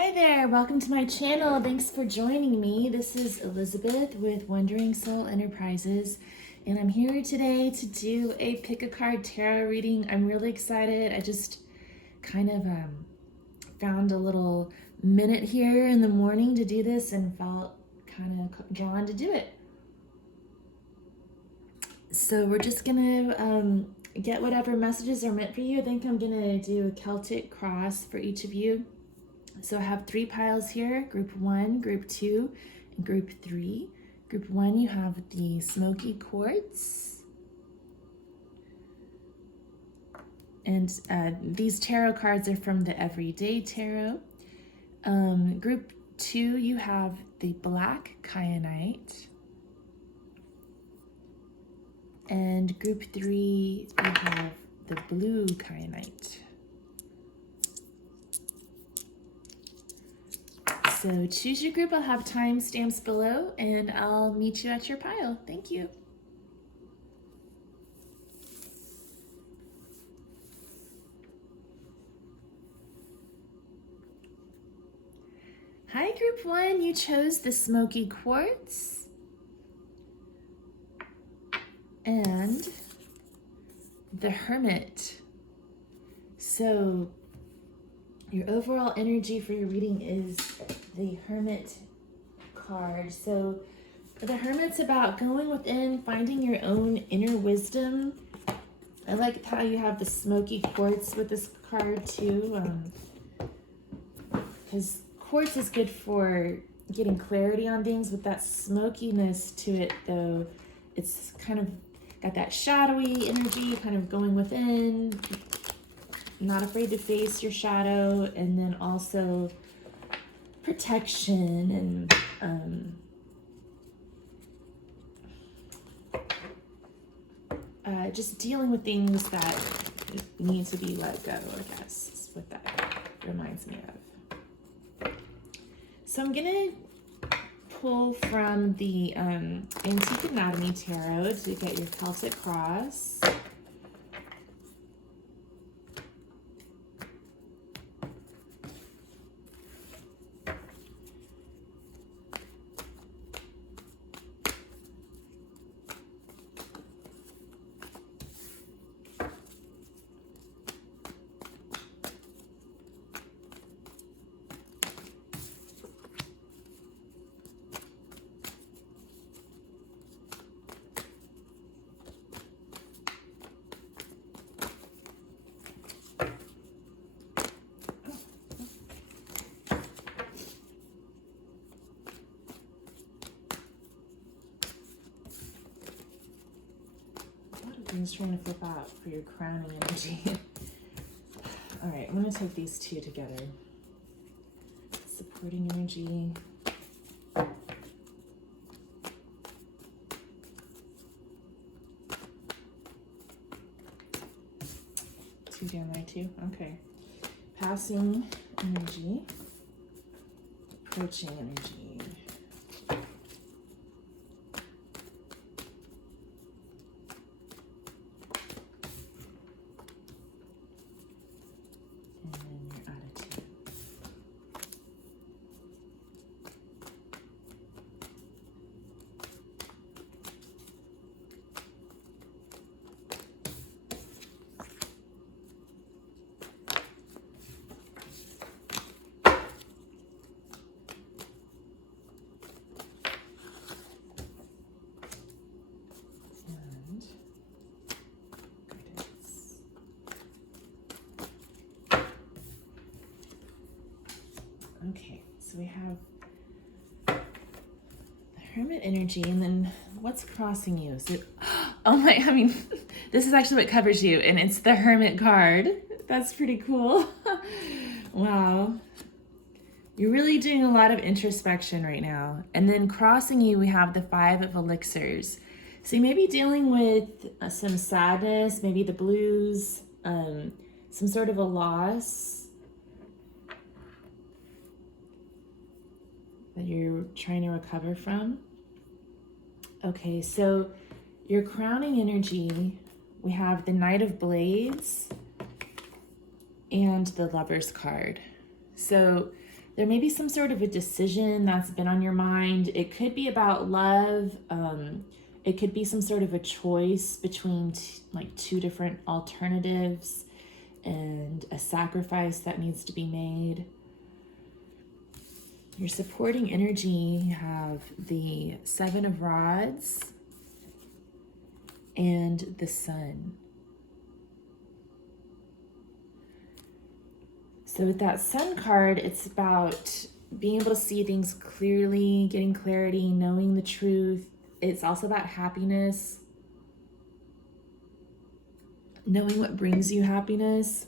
Hi there, welcome to my channel. Thanks for joining me. This is Elizabeth with Wandering Soul Enterprises, and I'm here today to do a pick a card tarot reading. I'm really excited. I just kind of found a little minute here in the morning to do this and felt kind of drawn to do it. So we're just gonna get whatever messages are meant for you. I think I'm gonna do a Celtic cross for each of you. So I have 3 piles here, group 1, group 2, and group 3. Group 1, you have the smoky quartz. And these tarot cards are from the Everyday Tarot. Group 2, you have the black kyanite. And group 3, you have the blue kyanite. So choose your group. I'll have timestamps below, and I'll meet you at your pile. Thank you. Hi, group 1. You chose the smoky quartz and the hermit. So your overall energy for your reading is the Hermit card. So the Hermit's about going within, finding your own inner wisdom. I like how you have the smoky quartz with this card too, because quartz is good for getting clarity on things. With that smokiness to it though, it's kind of got that shadowy energy, kind of going within, not afraid to face your shadow, and then also protection and just dealing with things that need to be let go, I guess, is what that reminds me of. So I'm gonna pull from the Antique Anatomy Tarot to get your Celtic cross. I'm just trying to flip out for your crowning energy. All right, I'm going to take these 2 together. Supporting energy. 2 down there too. Okay. Passing energy. Approaching energy. Okay, so we have the Hermit energy, and then what's crossing you? Is it, oh my, I mean, this is actually what covers you, and it's the Hermit card. That's pretty cool. Wow. You're really doing a lot of introspection right now. And then crossing you, we have the 5 of elixirs. So you may be dealing with some sadness, maybe the blues, some sort of a loss that you're trying to recover from. Okay, so your crowning energy, we have the Knight of Blades and the Lover's card. So there may be some sort of a decision that's been on your mind. It could be about love. It could be some sort of a choice between like two different alternatives and a sacrifice that needs to be made. Your supporting energy, you have the Seven of Rods and the Sun. So with that Sun card, it's about being able to see things clearly, getting clarity, knowing the truth. It's also about happiness, knowing what brings you happiness.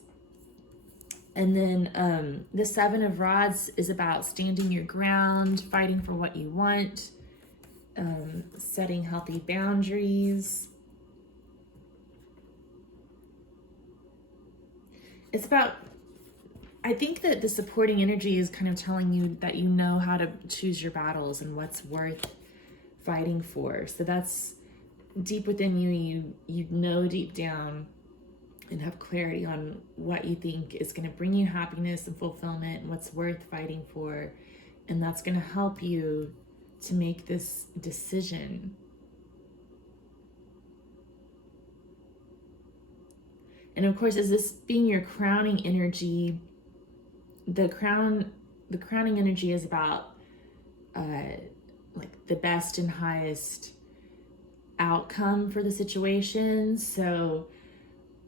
And then the Seven of Rods is about standing your ground, fighting for what you want, setting healthy boundaries. It's about, I think that the supporting energy is kind of telling you that you know how to choose your battles and what's worth fighting for. So that's deep within you. You know deep down and have clarity on what you think is going to bring you happiness and fulfillment and what's worth fighting for. And that's going to help you to make this decision. And of course, as this being your crowning energy, the crowning energy is about like the best and highest outcome for the situation. So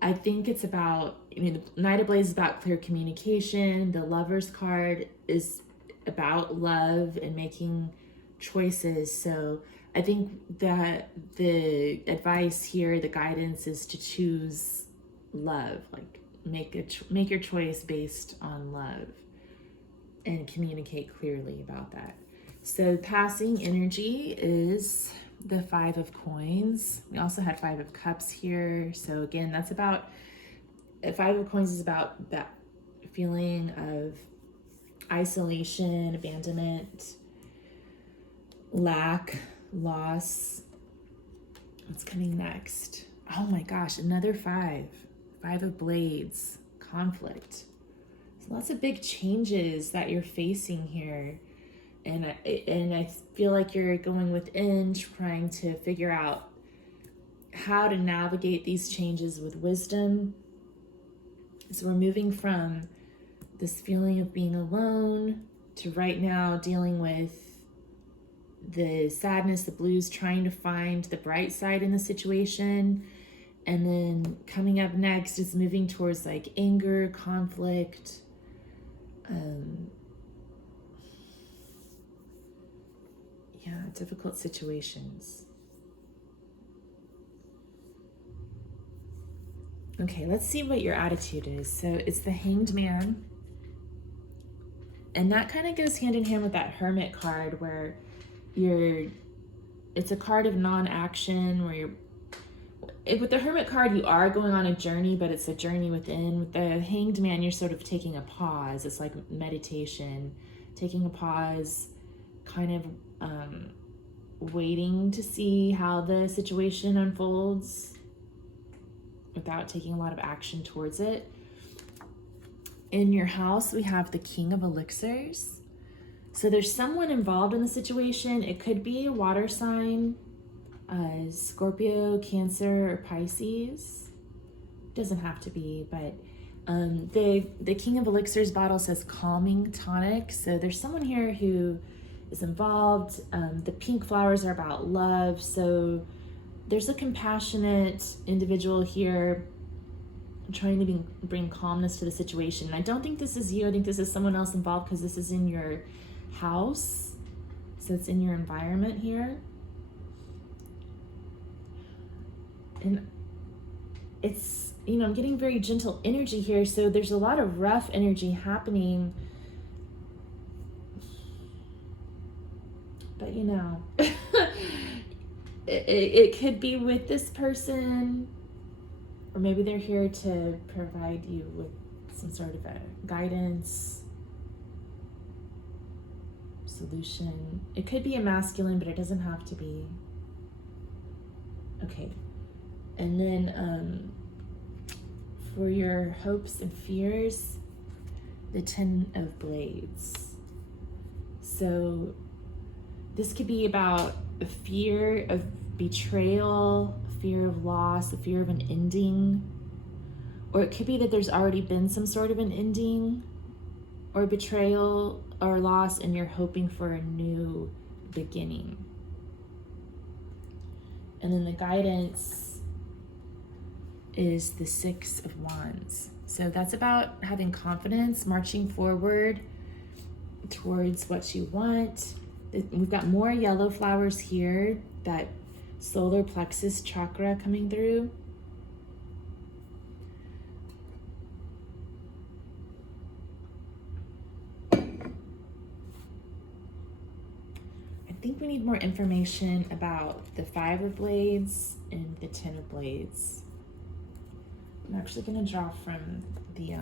I think it's about, the Knight of Blades is about clear communication. The Lover's card is about love and making choices. So I think that the advice here, the guidance is to choose love, like make your choice based on love and communicate clearly about that. So passing energy is the Five of Coins. We also had Five of Cups here. So again, that's about, Five of Coins is about that feeling of isolation, abandonment, lack, loss. What's coming next? Oh my gosh, another five. Five of Blades, conflict. So lots of big changes that you're facing here. And I feel like you're going within, trying to figure out how to navigate these changes with wisdom. So we're moving from this feeling of being alone to right now dealing with the sadness, the blues, trying to find the bright side in the situation. And then coming up next is moving towards like anger, conflict, difficult situations. Okay, let's see what your attitude is. So it's the Hanged Man. And that kind of goes hand in hand with that Hermit card where it's a card of non-action where with the Hermit card, you are going on a journey, but it's a journey within. With the Hanged Man, you're sort of taking a pause. It's like meditation, taking a pause, kind of waiting to see how the situation unfolds without taking a lot of action towards it. In your house, we have the King of Elixirs. So there's someone involved in the situation. It could be a water sign, Scorpio, Cancer, or Pisces. Doesn't have to be, but the King of Elixirs bottle says calming tonic. So there's someone here who is involved. The pink flowers are about love. So there's a compassionate individual here trying to bring calmness to the situation. And I don't think this is you. I think this is someone else involved because this is in your house. So it's in your environment here. And it's, I'm getting very gentle energy here. So there's a lot of rough energy happening. But it could be with this person, or maybe they're here to provide you with some sort of a guidance, solution. It could be a masculine, but it doesn't have to be. Okay. And then for your hopes and fears, the Ten of Blades. So this could be about a fear of betrayal, a fear of loss, a fear of an ending. Or it could be that there's already been some sort of an ending or betrayal or loss, and you're hoping for a new beginning. And then the guidance is the Six of Wands. So that's about having confidence, marching forward towards what you want. We've got more yellow flowers here, that solar plexus chakra coming through. I think we need more information about the Five of Blades and the Ten of Blades. I'm actually going to draw from the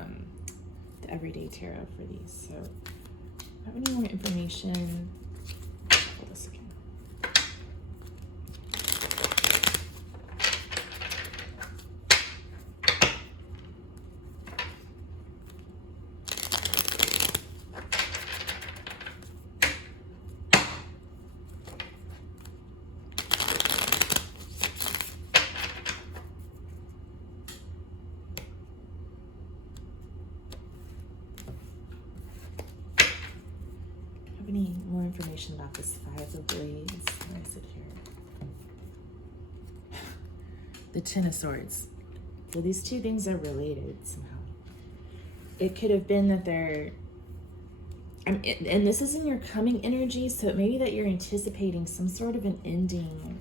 Everyday Tarot for these. So, have any more information? Hold this again. Any more information about this Five of Blades? Where is it here? The Ten of Swords. So these two things are related somehow. It could have been that they're, and this is in your coming energy, so it may be that you're anticipating some sort of an ending.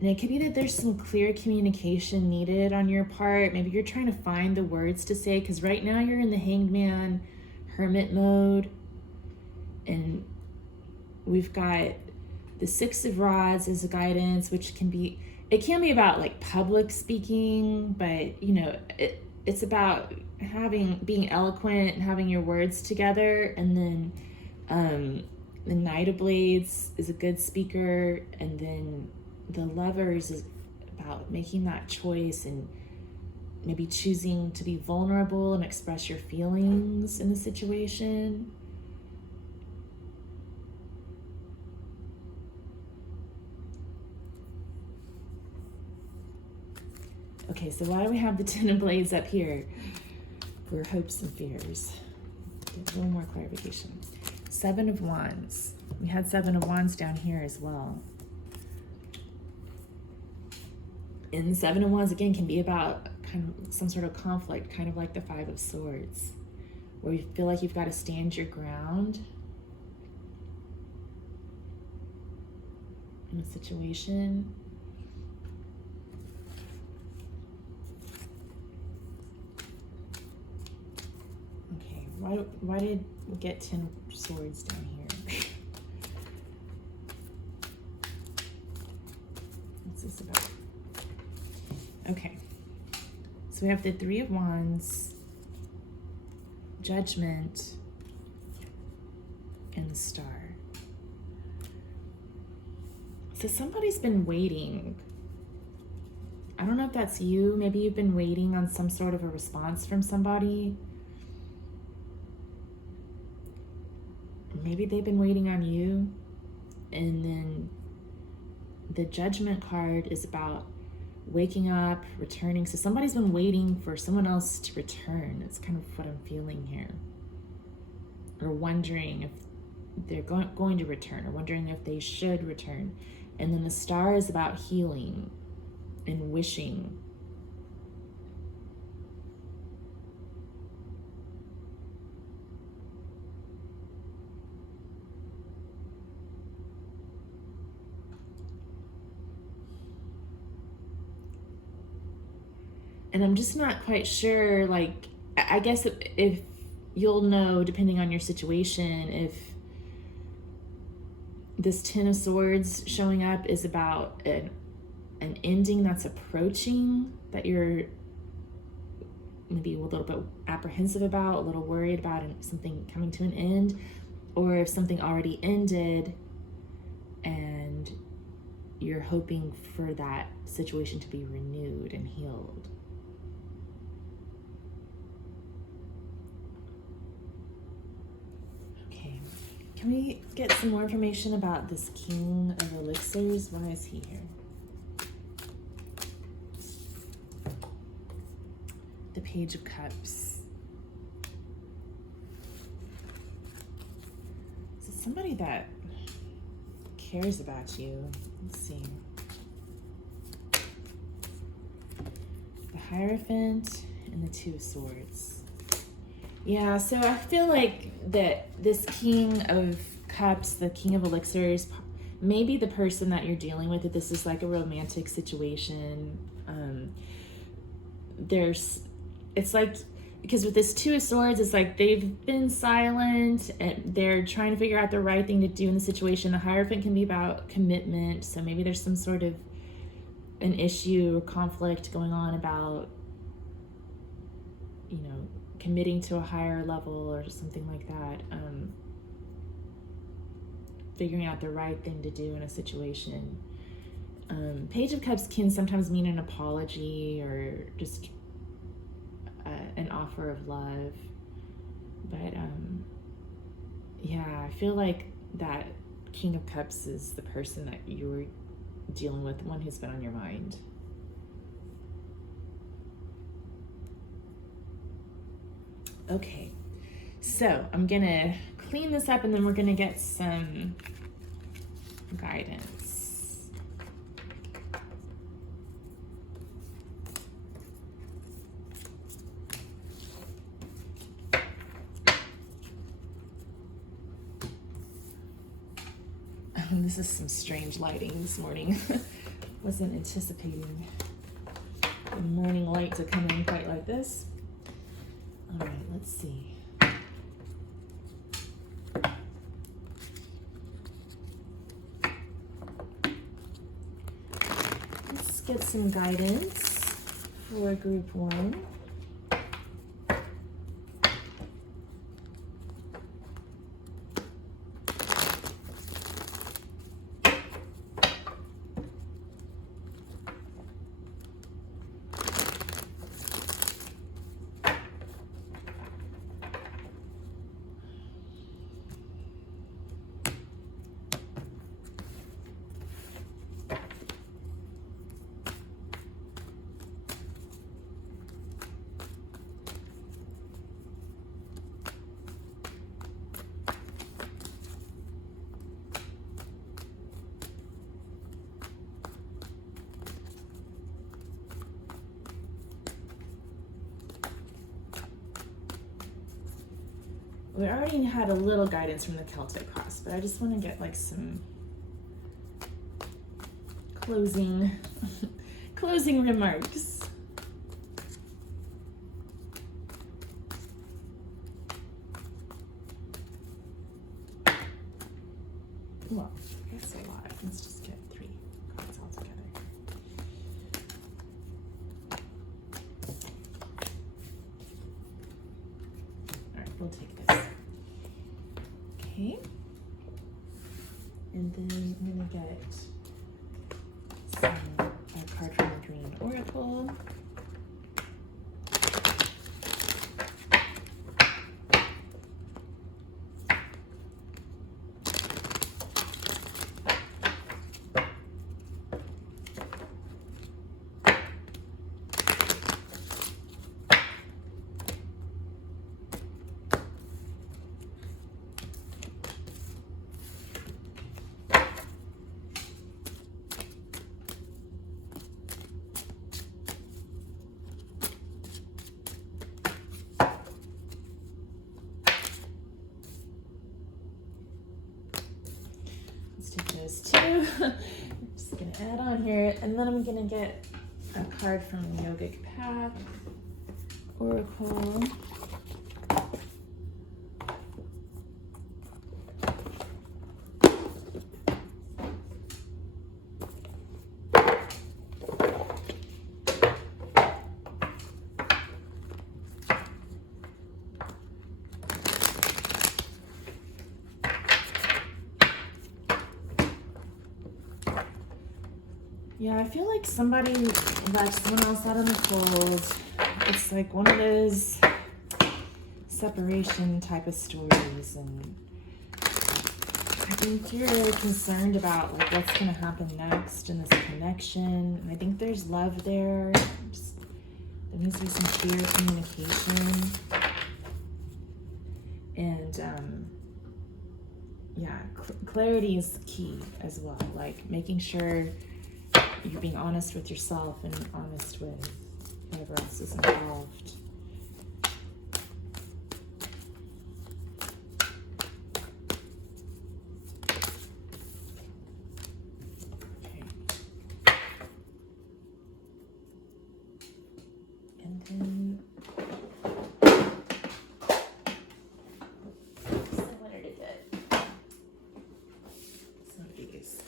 And it could be that there's some clear communication needed on your part. Maybe you're trying to find the words to say, because right now you're in the Hanged Man, Hermit mode. And we've got the Six of Rods as a guidance, which can be, it can be about like public speaking, but you know, it's about being eloquent and having your words together. And then the Knight of Blades is a good speaker, and then the Lovers is about making that choice and maybe choosing to be vulnerable and express your feelings in the situation. Okay, so why do we have the Ten of Blades up here? For hopes and fears. Get a little more clarification. Seven of Wands. We had Seven of Wands down here as well. And the Seven of Wands, again, can be about kind of some sort of conflict, kind of like the Five of Swords, where you feel like you've got to stand your ground in a situation. Okay, why did we get 10 of Swords down here? What's this about? Okay, so we have the Three of Wands, Judgment, and the Star. So somebody's been waiting. I don't know if that's you. Maybe you've been waiting on some sort of a response from somebody. Maybe they've been waiting on you. And then the Judgment card is about waking up, returning. So somebody's been waiting for someone else to return. It's kind of what I'm feeling here. Or wondering if they're going to return, or wondering if they should return. And then the Star is about healing and wishing. And I'm just not quite sure, like, I guess if you'll know, depending on your situation, if this Ten of Swords showing up is about an ending that's approaching, that you're maybe a little bit apprehensive about, a little worried about something coming to an end, or if something already ended and you're hoping for that situation to be renewed and healed. Okay, can we get some more information about this King of Elixirs? Why is he here? The Page of Cups. Is it somebody that cares about you? Let's see. The Hierophant and the Two of Swords. Yeah, so I feel like that this King of Cups, the King of Elixirs, maybe the person that you're dealing with, if this is like a romantic situation, it's like, because with this Two of Swords, it's like they've been silent and they're trying to figure out the right thing to do in the situation. The Hierophant can be about commitment, so maybe there's some sort of an issue or conflict going on about, you know, committing to a higher level or something like that. Figuring out the right thing to do in a situation. Page of Cups can sometimes mean an apology or just an offer of love. But yeah, I feel like that King of Cups is the person that you're dealing with, the one who's been on your mind. Okay, so I'm gonna clean this up and then we're gonna get some guidance. This is some strange lighting this morning. Wasn't anticipating the morning light to come in quite like this. All right, let's see. Let's get some guidance for group 1. We already had a little guidance from the Celtic cross, but I just want to get like some closing remarks. Well, I guess a lot. Let's just get 3 cards all together. All right, we'll take this. Okay. And then I'm gonna get a card from the Green Oracle. Those 2. I'm just gonna add on here, and then I'm gonna get a card from Yogic Path Oracle. Yeah, I feel like somebody left someone else out in the cold. It's like one of those separation type of stories, and I think you're concerned about like what's going to happen next in this connection. And I think there's love there. There needs to be some clear communication. And yeah, clarity is key as well. Like making sure you're being honest with yourself and honest with whoever else is involved. Okay. And then what did it get? Some of these.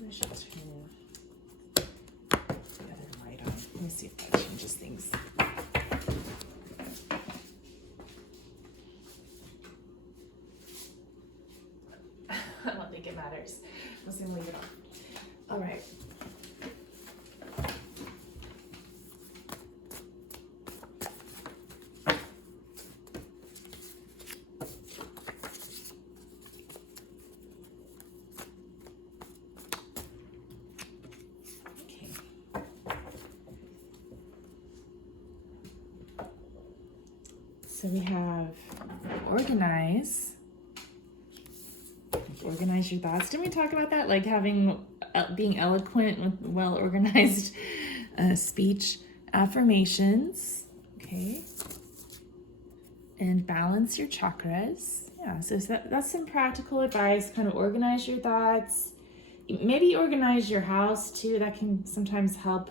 I should turn the other light on. Let me see if that changes things. I don't think it matters. I'm just gonna leave it on. All right. So we have organize your thoughts. Didn't we talk about that? Like being eloquent with well-organized speech. Affirmations, okay. And balance your chakras. Yeah, so that's some practical advice. Kind of organize your thoughts. Maybe organize your house too. That can sometimes help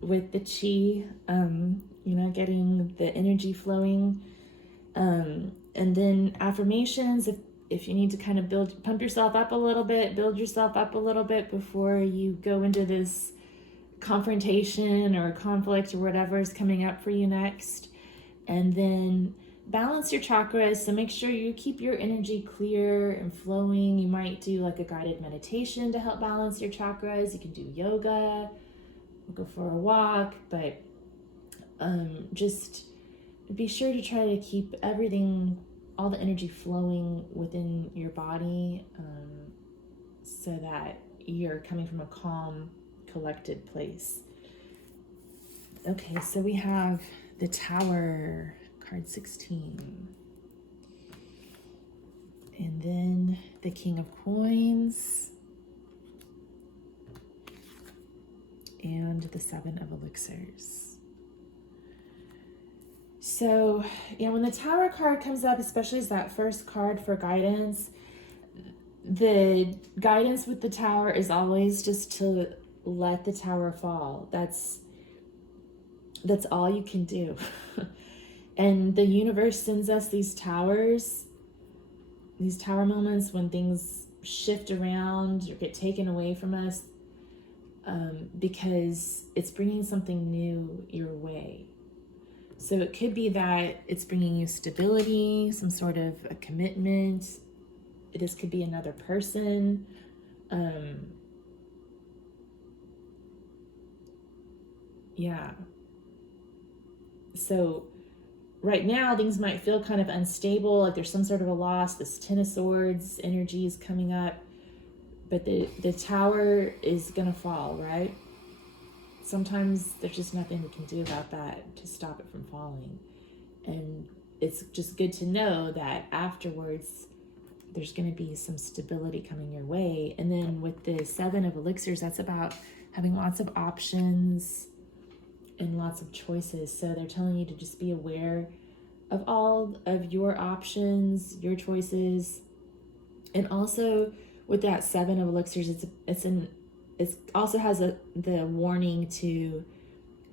with the chi. Getting the energy flowing. And then affirmations, if you need to kind of pump yourself up a little bit, build yourself up a little bit before you go into this confrontation or conflict or whatever is coming up for you next. And then balance your chakras. So make sure you keep your energy clear and flowing. You might do like a guided meditation to help balance your chakras. You can do yoga, go for a walk, but just be sure to try to keep everything, all the energy flowing within your body, so that you're coming from a calm, collected place. Okay, so we have the Tower, card 16. And then the King of Coins. And the Seven of Elixirs. So, yeah, when the Tower card comes up, especially as that first card for guidance, the guidance with the Tower is always just to let the Tower fall. That's all you can do. And the universe sends us these towers, these tower moments when things shift around or get taken away from us, because it's bringing something new your way. So it could be that it's bringing you stability, some sort of a commitment. This could be another person. Yeah. So right now things might feel kind of unstable, like there's some sort of a loss. This Ten of Swords energy is coming up, but the Tower is gonna fall, right? Sometimes there's just nothing we can do about that to stop it from falling. And it's just good to know that afterwards there's going to be some stability coming your way. And then with the Seven of Elixirs, that's about having lots of options and lots of choices. So they're telling you to just be aware of all of your options, your choices, and also with that Seven of Elixirs, it also has the warning to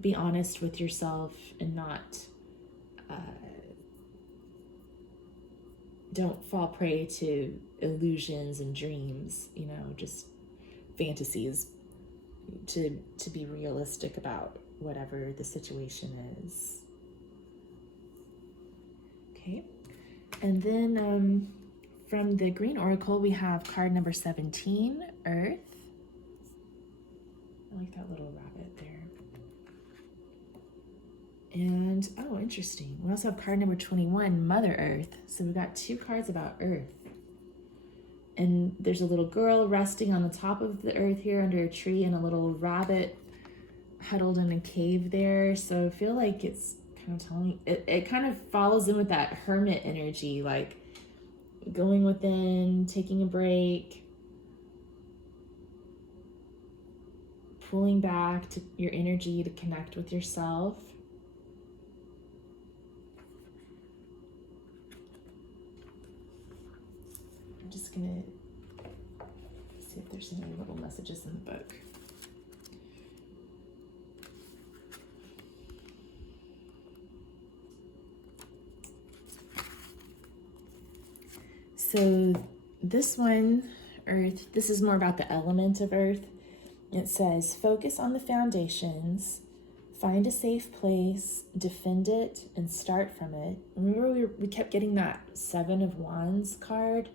be honest with yourself and not don't fall prey to illusions and dreams, just fantasies, to be realistic about whatever the situation is. Okay, and then from the Green Oracle, we have card number 17, Earth. I like that little rabbit there. And, oh, interesting. We also have card number 21, Mother Earth. So we've got 2 cards about Earth. And there's a little girl resting on the top of the earth here under a tree, and a little rabbit huddled in a cave there. So I feel like it's kind of telling, it kind of follows in with that hermit energy, like going within, taking a break, pulling back to your energy to connect with yourself. I'm just gonna see if there's any little messages in the book. So this one, Earth, this is more about the element of Earth. It says, focus on the foundations, find a safe place, defend it, and start from it. Remember we kept getting that 7 of Wands card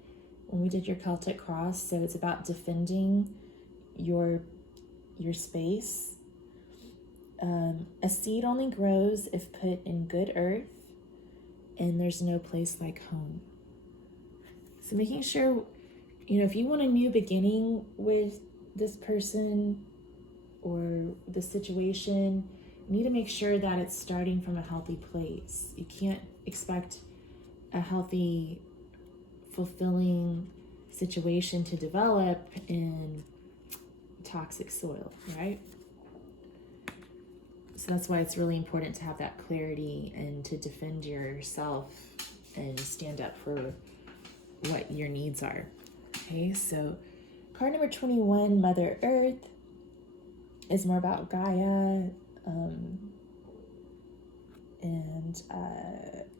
when we did your Celtic cross? So it's about defending your space. A seed only grows if put in good earth, and there's no place like home. So making sure, if you want a new beginning with this person or the situation, you need to make sure that it's starting from a healthy place. You can't expect a healthy, fulfilling situation to develop in toxic soil, right? So that's why it's really important to have that clarity and to defend yourself and stand up for what your needs are. Okay, so card number 21, Mother Earth, is more about Gaia, and it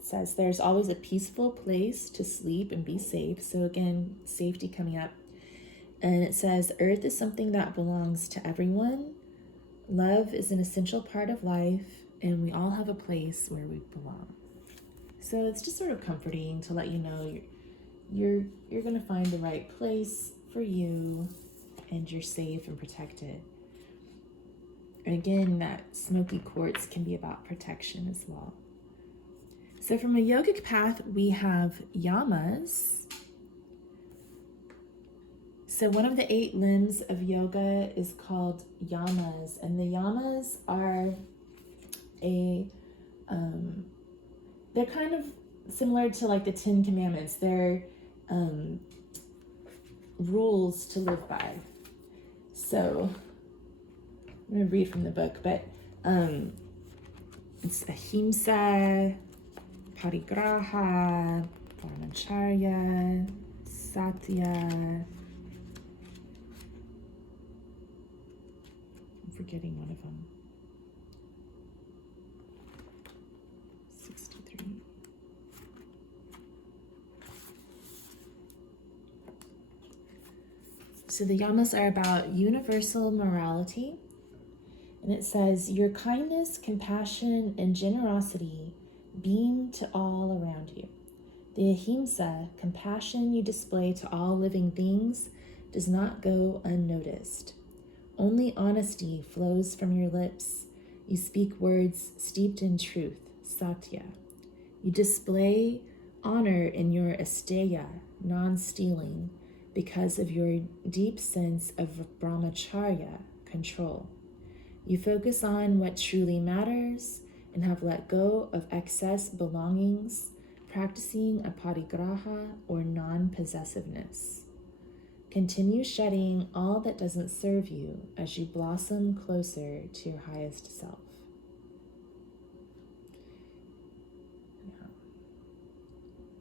says there's always a peaceful place to sleep and be safe. So again, safety coming up. And it says Earth is something that belongs to everyone. Love is an essential part of life, and we all have a place where we belong. So it's just sort of comforting to let you know you're going to find the right place for you, and you're safe and protected. And again, that smoky quartz can be about protection as well. So from a yogic path, we have yamas. So one of the 8 limbs of yoga is called yamas, and the yamas are they're kind of similar to like the 10 Commandments. They're rules to live by. So I'm going to read from the book, but it's ahimsa, parigraha, brahmacharya, satya. I'm forgetting one of them. 63. So the yamas are about universal morality. And it says, your kindness, compassion, and generosity beam to all around you. The ahimsa, compassion you display to all living things, does not go unnoticed. Only honesty flows from your lips. You speak words steeped in truth, satya. You display honor in your asteya, non-stealing, because of your deep sense of brahmacharya, control. You focus on what truly matters and have let go of excess belongings, practicing a parigraha or non-possessiveness. Continue shedding all that doesn't serve you as you blossom closer to your highest self.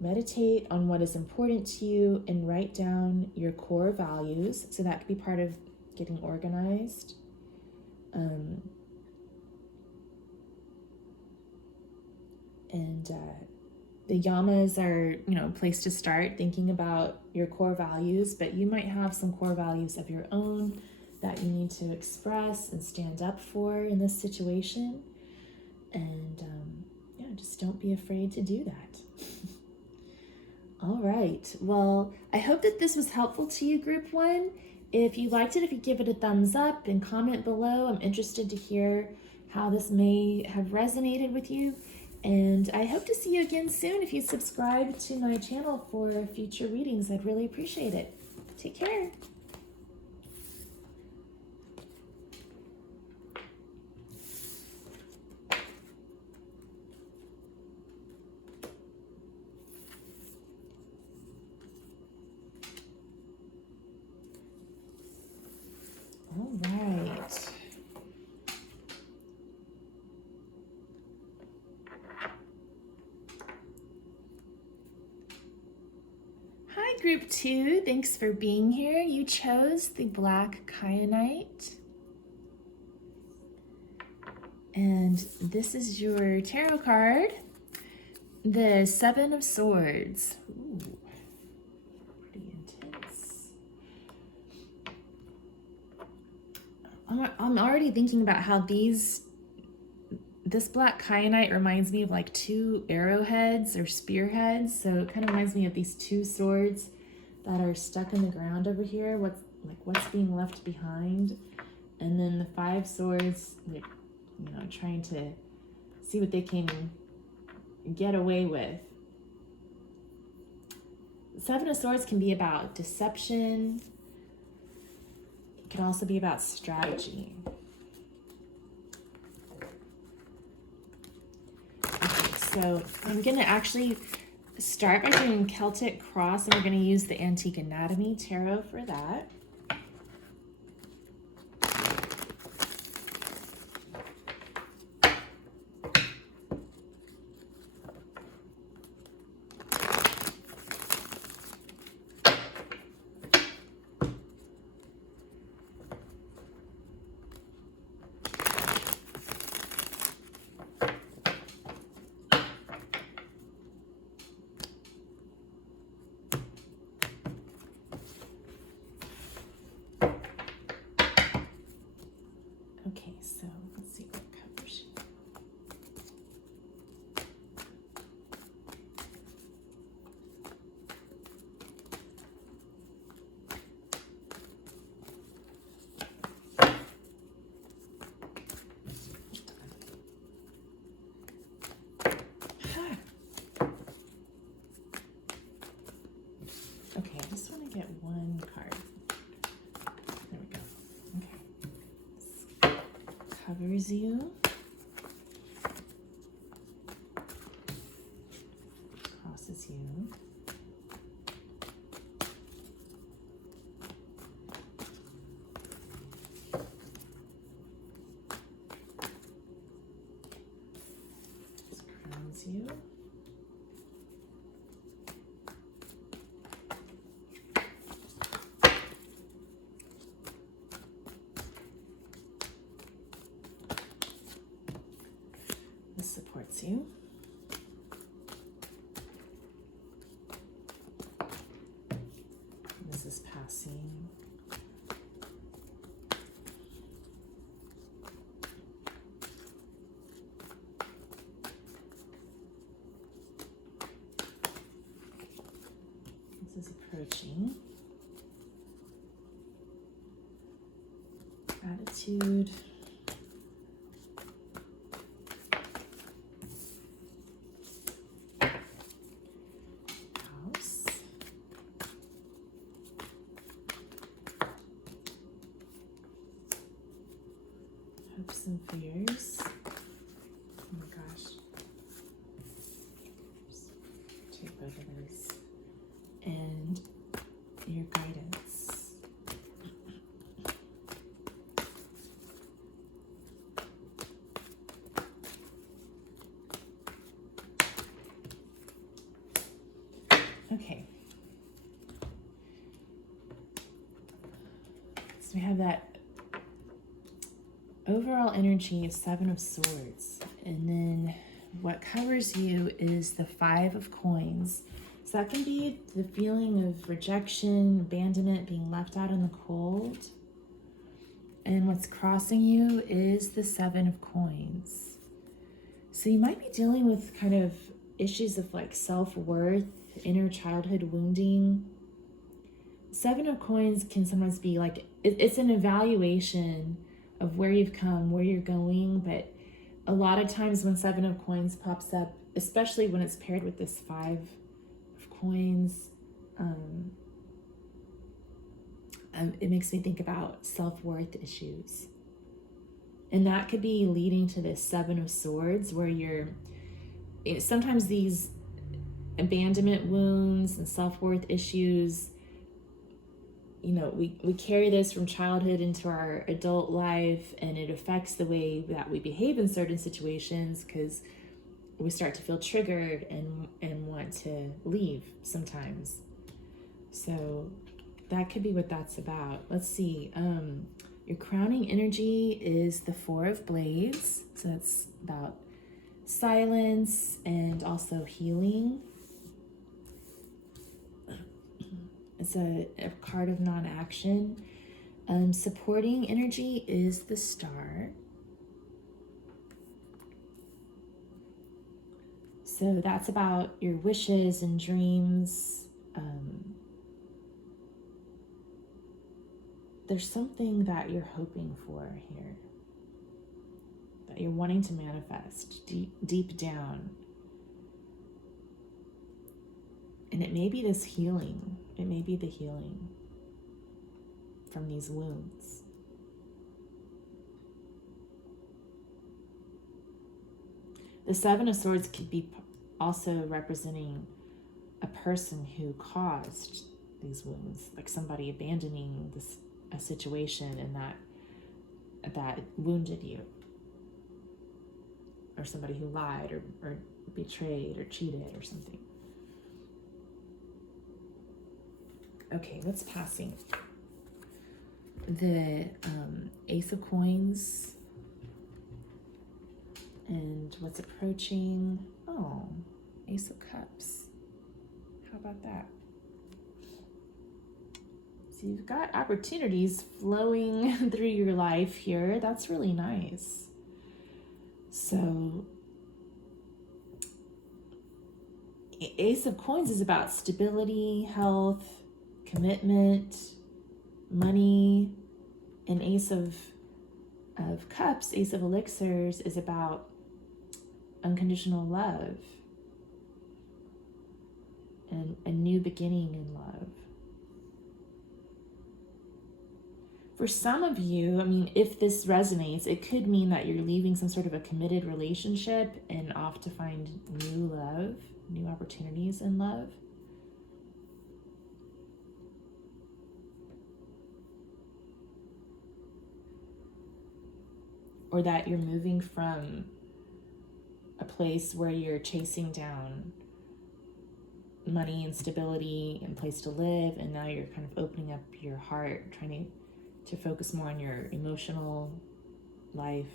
meditate on what is important to you and write down your core values. So that could be part of getting organized. The yamas are, a place to start thinking about your core values, but you might have some core values of your own that you need to express and stand up for in this situation. And just don't be afraid to do that. All right. Well, I hope that this was helpful to you, Group 1. If you liked it, if you give it a thumbs up and comment below, I'm interested to hear how this may have resonated with you. And I hope to see you again soon. If you subscribe to my channel for future readings, I'd really appreciate it. Take care. All right. Hi, Group 2. Thanks for being here. You chose the black kyanite. And this is your tarot card, the Seven of Swords. Ooh, pretty intense. I'm already thinking about how this black kyanite reminds me of like two arrowheads or spearheads. So it kind of reminds me of these two swords that are stuck in the ground over here. What's being left behind. And then the 5 swords, trying to see what they can get away with. 7 of Swords can be about deception. It can also be about strategy. Okay, so I'm going to actually start by doing Celtic Cross, and we're going to use the Antique Anatomy Tarot for that. Okay, so let's see what covers. Okay, I just want to get one card. There we go. Okay. Covers you. Crosses you. This crowns you. This supports you. This is passing. This is approaching. Attitude. Hopes and fears. Oh my gosh. Just take both of those. And your guidance. Okay. So we have that overall energy of Seven of Swords. And then what covers you is the Five of Coins. So that can be the feeling of rejection, abandonment, being left out in the cold. And what's crossing you is the Seven of Coins. So you might be dealing with kind of issues of like self-worth, inner childhood wounding. Seven of Coins can sometimes be like, it's an evaluation of where you've come, where you're going, but a lot of times when Seven of Coins pops up, especially when it's paired with this Five of Coins, it makes me think about self-worth issues. And that could be leading to this Seven of Swords where sometimes these abandonment wounds and self-worth issues, we carry this from childhood into our adult life, and it affects the way that we behave in certain situations because we start to feel triggered and want to leave sometimes. So that could be what that's about. Let's see. Your crowning energy is the Four of Blades. So that's about silence and also healing. It's a card of non-action. Supporting energy is the Star. So that's about your wishes and dreams. There's something that you're hoping for here, that you're wanting to manifest deep down. And it may be this healing. It may be the healing from these wounds. The Seven of Swords could be also representing a person who caused these wounds, like somebody abandoning a situation and that wounded you, or somebody who lied or betrayed or cheated or something. Okay, what's passing? The Ace of Coins. And what's approaching? Oh, Ace of Cups. How about that? So you've got opportunities flowing through your life here. That's really nice. So Ace of Coins is about stability, health, commitment, money. And Ace of Cups, Ace of Elixirs, is about unconditional love and a new beginning in love. For some of you, if this resonates, it could mean that you're leaving some sort of a committed relationship and off to find new love, new opportunities in love. Or that you're moving from a place where you're chasing down money and stability and place to live, and now you're kind of opening up your heart, trying to focus more on your emotional life,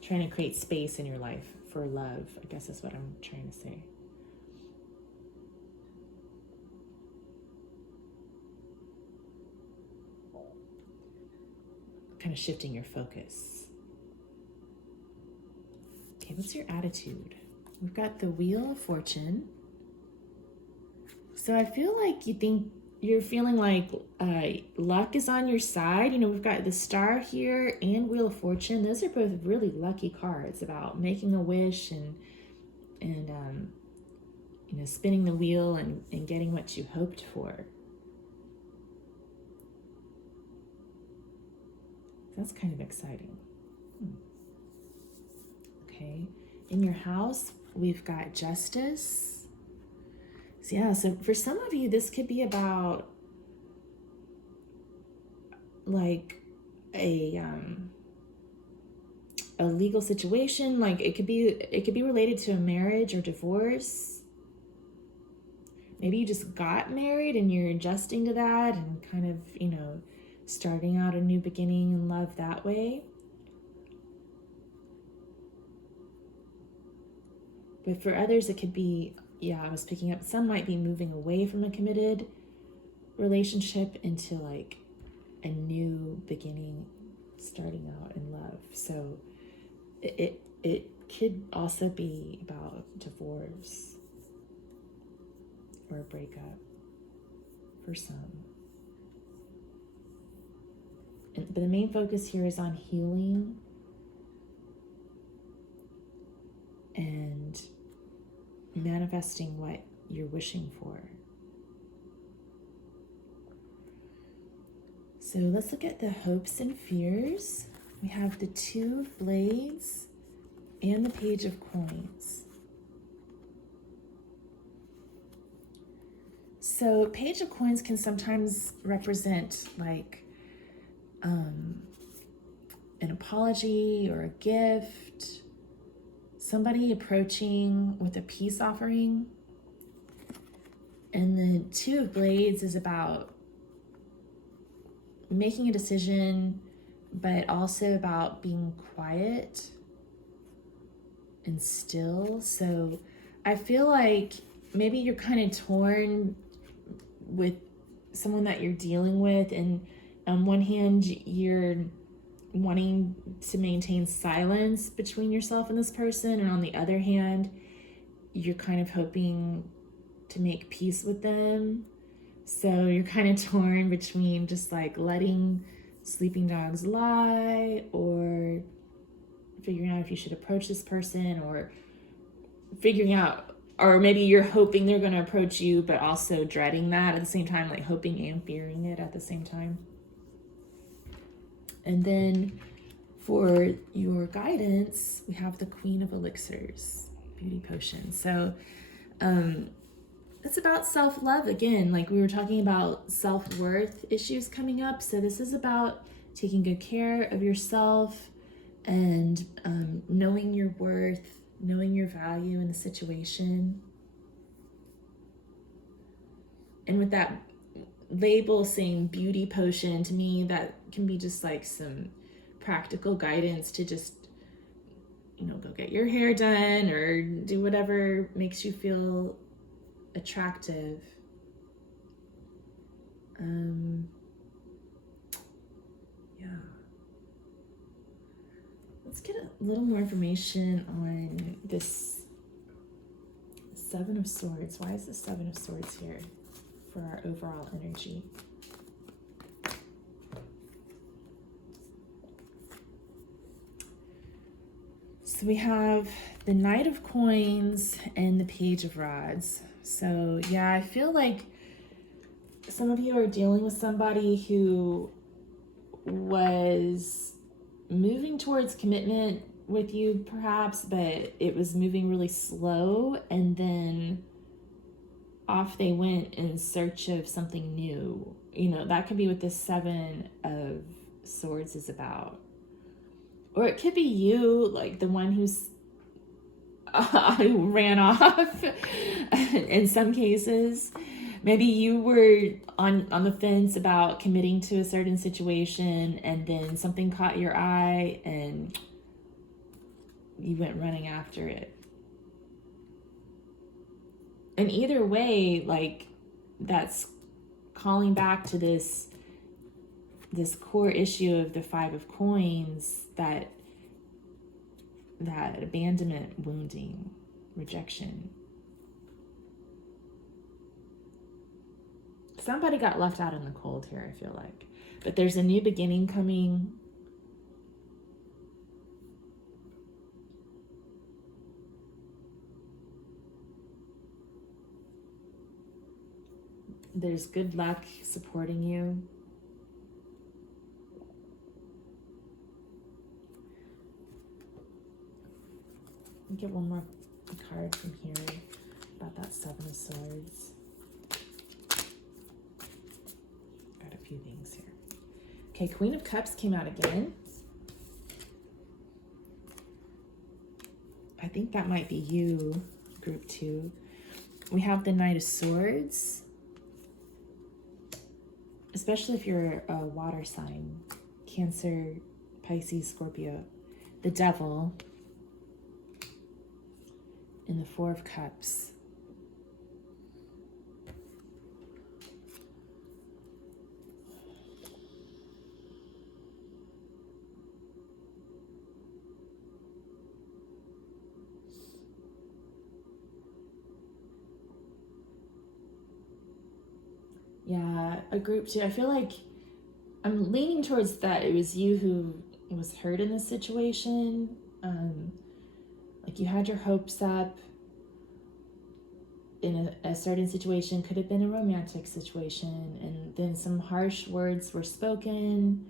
trying to create space in your life for love, I guess is what I'm trying to say. Kind of shifting your focus. Okay, what's your attitude? We've got the Wheel of Fortune. So I feel like you're feeling like luck is on your side. We've got the Star here and Wheel of Fortune. Those are both really lucky cards about making a wish and spinning the wheel and getting what you hoped for. That's kind of exciting. Okay, in your house, we've got Justice. So yeah, so for some of you, this could be about like a a legal situation. Like it could be related to a marriage or divorce. Maybe you just got married and you're adjusting to that and kind of, starting out a new beginning in love that way. But for others, it could be, I was picking up, some might be moving away from a committed relationship into like a new beginning, starting out in love. So it could also be about divorce or a breakup for some. But the main focus here is on healing and manifesting what you're wishing for. So let's look at the hopes and fears. We have the 2 of Blades and the Page of Coins. So Page of Coins can sometimes represent like an apology or a gift, somebody approaching with a peace offering. And the 2 of Blades is about making a decision, but also about being quiet and still. So I feel like maybe you're kind of torn with someone that you're dealing with, and on one hand you're wanting to maintain silence between yourself and this person, and on the other hand you're kind of hoping to make peace with them. So you're kind of torn between just like letting sleeping dogs lie, or figuring out if you should approach this person, or figuring out, or maybe you're hoping they're going to approach you but also dreading that at the same time, like hoping and fearing it at the same time. And then for your guidance, we have the Queen of Elixirs, Beauty Potion. So it's about self-love again. Like we were talking about self-worth issues coming up. So this is about taking good care of yourself and knowing your worth, knowing your value in the situation. And with that label saying Beauty Potion, to me that can be just like some practical guidance to just, go get your hair done or do whatever makes you feel attractive. Let's get a little more information on this 7 of Swords. Why is the 7 of Swords here for our overall energy? So we have the Knight of Coins and the Page of Rods. So yeah, I feel like some of you are dealing with somebody who was moving towards commitment with you perhaps, but it was moving really slow, and then off they went in search of something new. That could be what this 7 of Swords is about. Or it could be you, like the one who's who ran off in some cases. Maybe you were on the fence about committing to a certain situation, and then something caught your eye and you went running after it. And either way, like, that's calling back to this core issue of the 5 of Coins, that abandonment, wounding, rejection. Somebody got left out in the cold here, I feel like. But there's a new beginning coming. There's good luck supporting you. Let me get one more card from here about that 7 of Swords. Got a few things here. Okay, Queen of Cups came out again. I think that might be you, group 2. We have the Knight of Swords, especially if you're a water sign, Cancer, Pisces, Scorpio. The Devil, and the Four of Cups. Yeah, a group 2. I feel like I'm leaning towards that it was you who was hurt in this situation. Like you had your hopes up in a certain situation, could have been a romantic situation, and then some harsh words were spoken,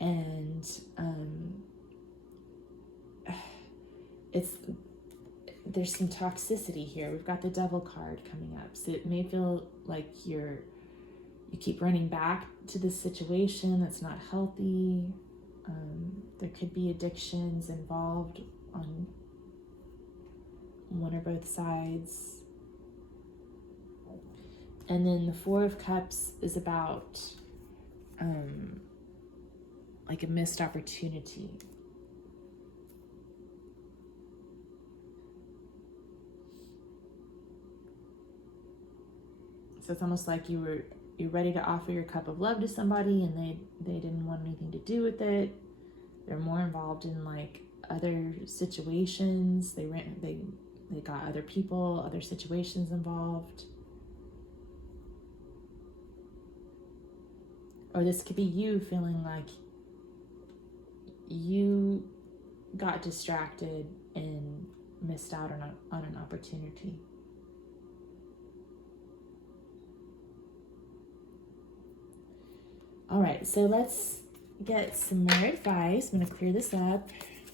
and there's some toxicity here. We've got the Devil card coming up, so it may feel like you keep running back to this situation that's not healthy. There could be addictions involved on one or both sides. And then the Four of Cups is about like a missed opportunity. So it's almost like you're ready to offer your cup of love to somebody, and they didn't want anything to do with it. They're more involved in like other situations. They got other people, other situations involved. Or this could be you feeling like you got distracted and missed out on an opportunity. All right, so let's get some more advice. I'm going to clear this up.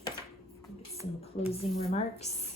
Get some closing remarks.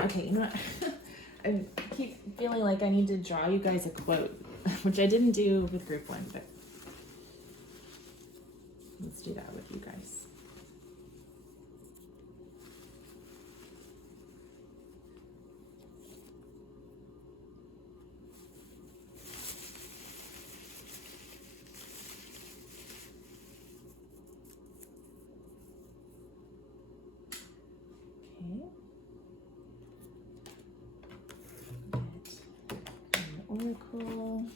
Okay, you know what? I keep feeling like I need to draw you guys a quote, which I didn't do with group 1, but let's do that with you guys. Oracle.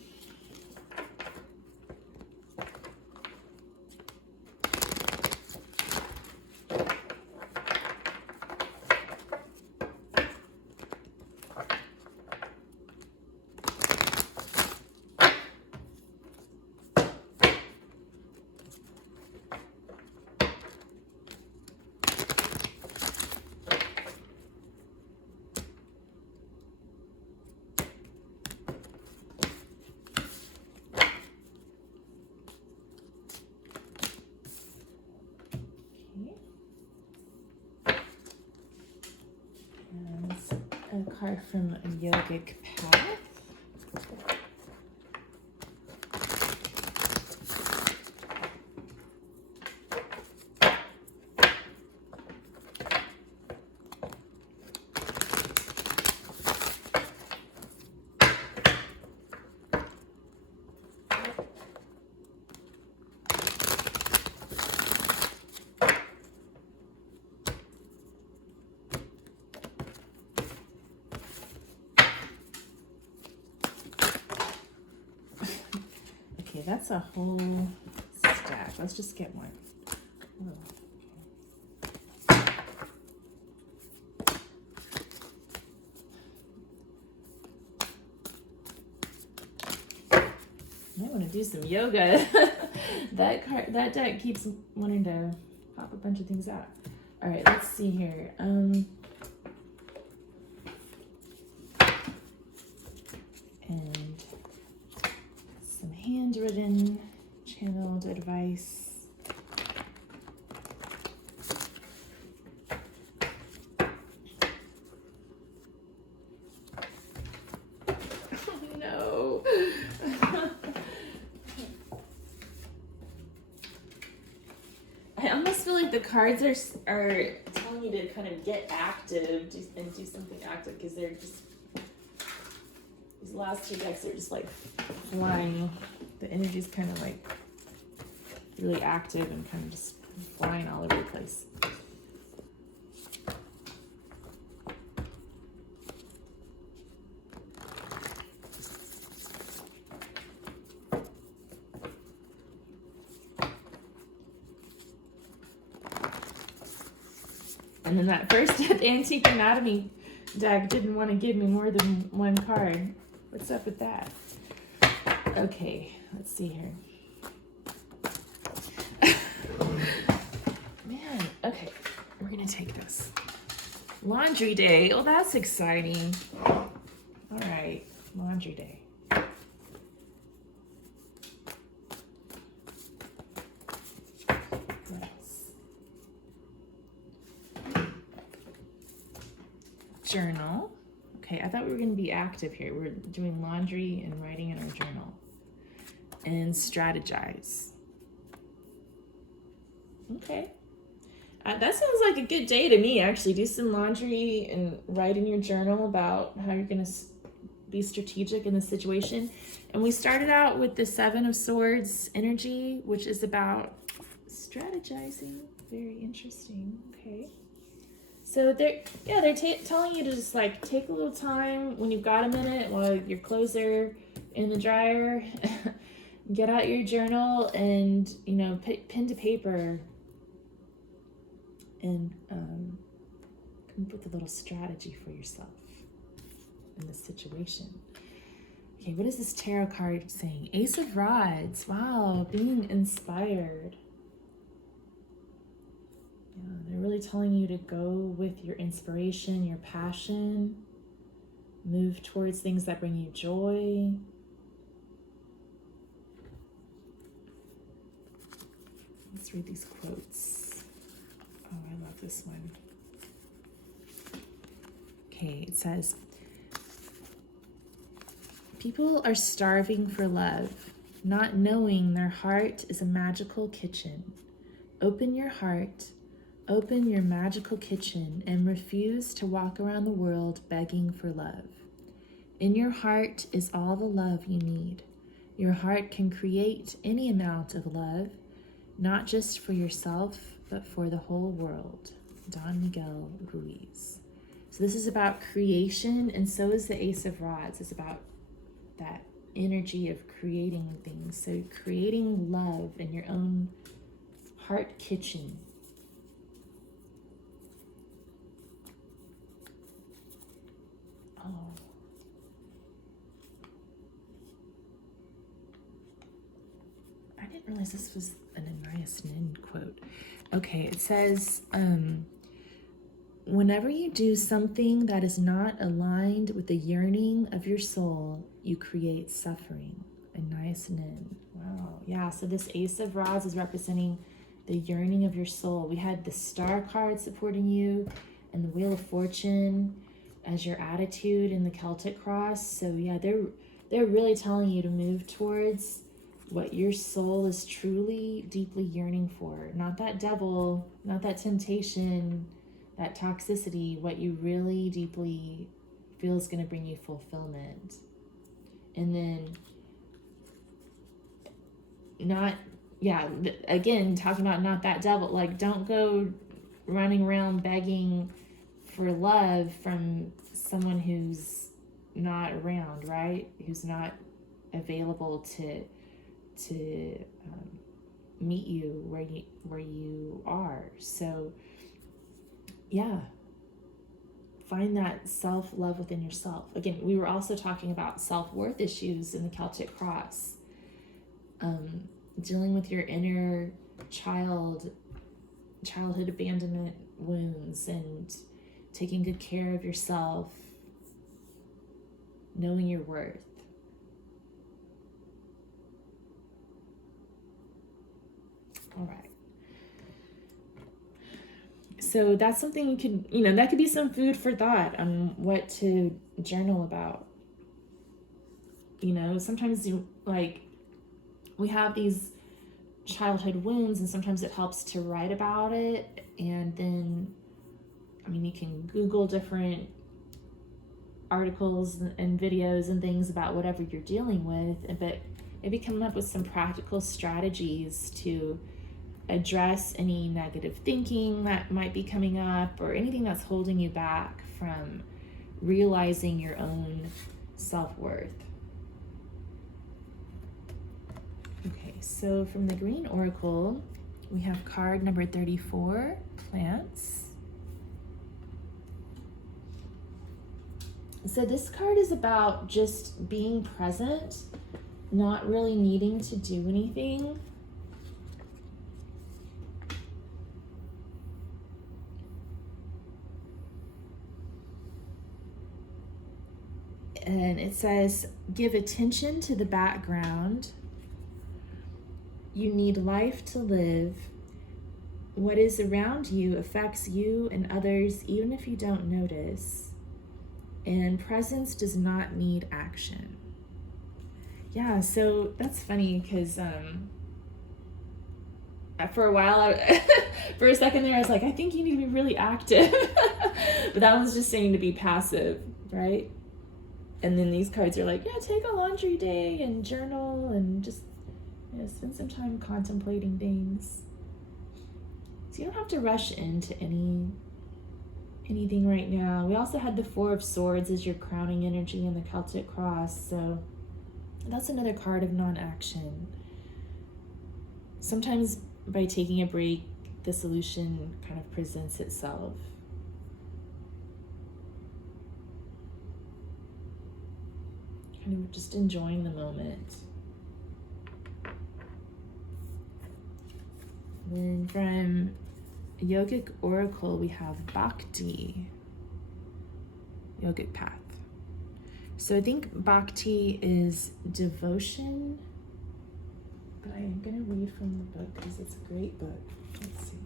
A card from Yogic Path. Okay, that's a whole stack. Let's just get one. Whoa. I want to do some yoga. That deck keeps wanting to pop a bunch of things out. All right, let's see here. And some handwritten channeled advice. Oh, no. I almost feel like the cards are telling you to kind of get active and do something active, because they're just, these last two decks are just like flying. The energy's kind of like really active and kind of just flying all over the place. And then that first Antique Anatomy deck didn't want to give me more than one card. What's up with that? Okay, let's see here. Man, okay, we're gonna take this. Laundry day. Oh, that's exciting. All right, laundry day. What else? Journal. Okay, I thought we were going to be active here. We're doing laundry and writing in our journal. And strategize. Okay. That sounds like a good day to me, actually. Do some laundry and write in your journal about how you're going to be strategic in the situation. And we started out with the Seven of Swords energy, which is about strategizing. Very interesting. Okay. So they're telling you to just like take a little time when you've got a minute while your clothes are in the dryer. Get out your journal and, you know, pen to paper and come up with a little strategy for yourself in this situation. Okay, what is this tarot card saying? Ace of Rods. Wow, being inspired. Yeah, they're really telling you to go with your inspiration, your passion, move towards things that bring you joy. Let's read these quotes. Oh, I love this one. Okay, it says, people are starving for love, not knowing their heart is a magical kitchen. Open your heart. Open your magical kitchen and refuse to walk around the world begging for love. In your heart is all the love you need. Your heart can create any amount of love, not just for yourself, but for the whole world. Don Miguel Ruiz. So this is about creation, and so is the Ace of Rods. It's about that energy of creating things. So creating love in your own heart kitchen. Oh. I didn't realize this was an Anais Nin quote. Okay, it says, whenever you do something that is not aligned with the yearning of your soul, you create suffering. Anais Nin. Wow. Yeah, so this Ace of Rods is representing the yearning of your soul. We had the Star card supporting you and the Wheel of Fortune as your attitude in the Celtic cross. So yeah, they're really telling you to move towards what your soul is truly deeply yearning for. Not that devil, not that temptation, that toxicity, what you really deeply feel is going to bring you fulfillment. And then again, talking about not that devil, like don't go running around begging for love from someone who's not around, right? Who's not available to to meet you where you are. So yeah, find that self-love within yourself. Again, we were also talking about self-worth issues in the Celtic cross, dealing with your inner childhood abandonment wounds and taking good care of yourself, knowing your worth. All right. So that's something you could, that could be some food for thought on what to journal about. Sometimes we have these childhood wounds, and sometimes it helps to write about it. And then, you can Google different articles and videos and things about whatever you're dealing with, but maybe come up with some practical strategies to address any negative thinking that might be coming up, or anything that's holding you back from realizing your own self-worth. Okay, so from the Green Oracle, we have card number 34, Plants. So this card is about just being present, not really needing to do anything. And it says, give attention to the background. You need life to live. What is around you affects you and others, even if you don't notice. And presence does not need action. Yeah, so that's funny because for a while, for a second there, I was like, I think you need to be really active. But that was just saying to be passive, right? And then these cards are like, yeah, take a laundry day and journal and just spend some time contemplating things. So you don't have to rush into anything right now. We also had the Four of Swords as your crowning energy in the Celtic cross. So that's another card of non-action. Sometimes by taking a break, the solution kind of presents itself. Kind of just enjoying the moment. Then from Yogic Oracle, we have Bhakti, Yogic Path. So I think Bhakti is devotion, but I am going to read from the book because it's a great book. Let's see.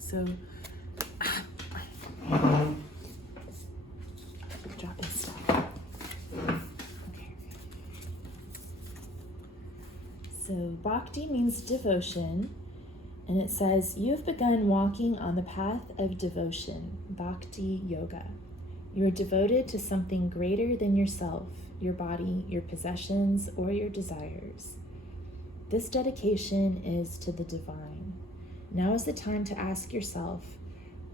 So, dropping stuff. Okay. So, Bhakti means devotion, and it says, you have begun walking on the path of devotion, Bhakti Yoga. You are devoted to something greater than yourself, your body, your possessions, or your desires. This dedication is to the divine. Now is the time to ask yourself,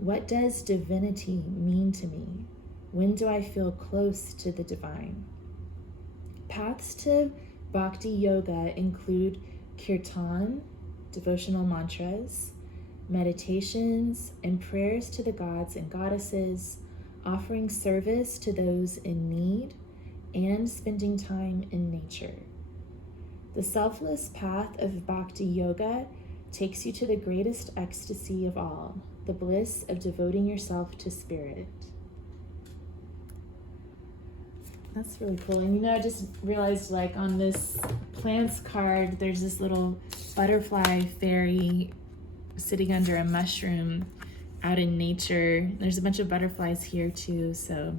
what does divinity mean to me? When do I feel close to the divine? Paths to Bhakti Yoga include kirtan, devotional mantras, meditations, and prayers to the gods and goddesses, offering service to those in need, and spending time in nature. The selfless path of Bhakti Yoga takes you to the greatest ecstasy of all, the bliss of devoting yourself to spirit. That's really cool. And I just realized on this plants card, there's this little butterfly fairy sitting under a mushroom out in nature. There's a bunch of butterflies here too. So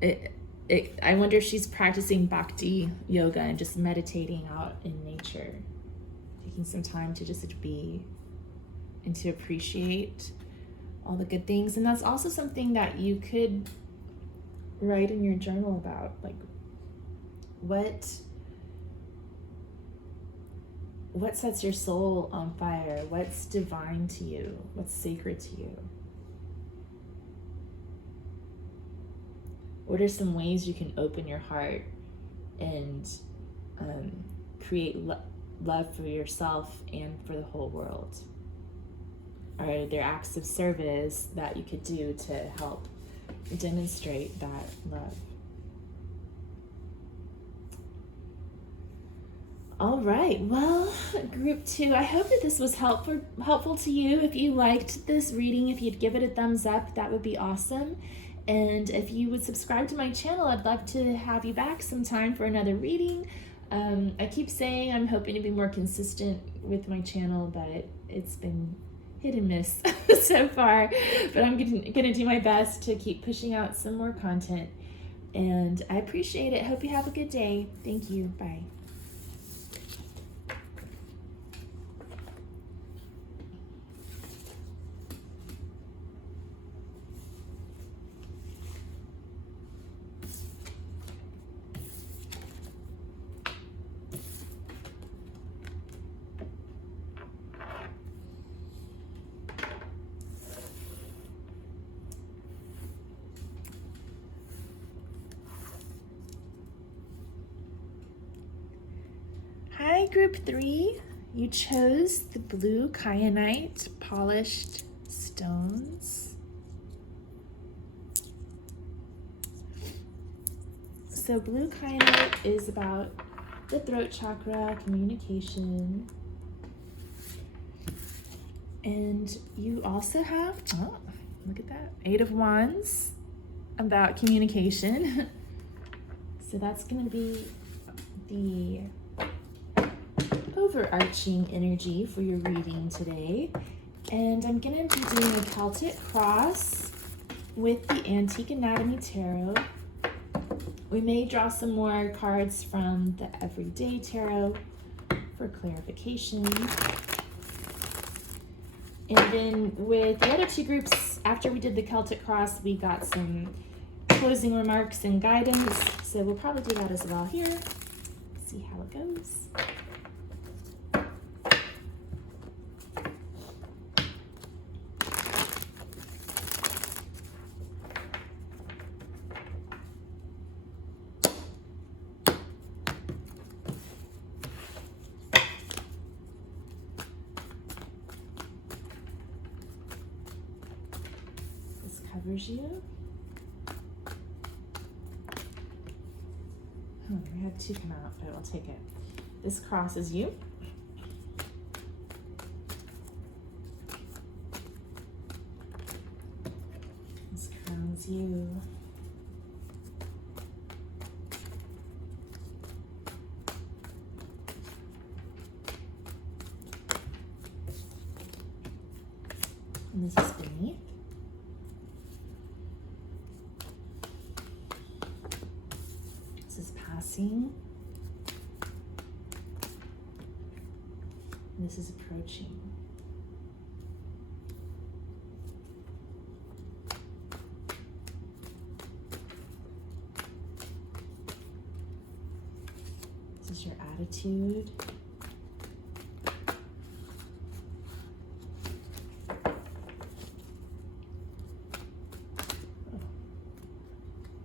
I wonder if she's practicing Bhakti Yoga and just meditating out in nature. Taking some time to just be and to appreciate all the good things. And that's also something that you could write in your journal about, what what sets your soul on fire? What's divine to you? What's sacred to you? What are some ways you can open your heart and create love for yourself and for the whole world? Are there acts of service that you could do to help demonstrate that love? All right, well, group 2, I hope that this was helpful to you. If you liked this reading, if you'd give it a thumbs up, that would be awesome. And if you would subscribe to my channel, I'd love to have you back sometime for another reading. I keep saying I'm hoping to be more consistent with my channel, but it's been hit and miss so far. But I'm gonna do my best to keep pushing out some more content. And I appreciate it. Hope you have a good day. Thank you. Bye. Hi, group 3. You chose the blue kyanite polished stones. So blue kyanite is about the throat chakra, communication. And you also have, oh, look at that, 8 of Wands, about communication. So that's going to be the overarching energy for your reading today. And I'm going to be doing a Celtic cross with the Antique Anatomy Tarot. We may draw some more cards from the Everyday Tarot for clarification. And then with the other 2 groups, after we did the Celtic cross, we got some closing remarks and guidance. So we'll probably do that as well here. See how it goes. Covers you. We had 2 come out, but I'll take it. This crosses you. This crowns you. And this is beneath. Passing. This is approaching. This is your attitude.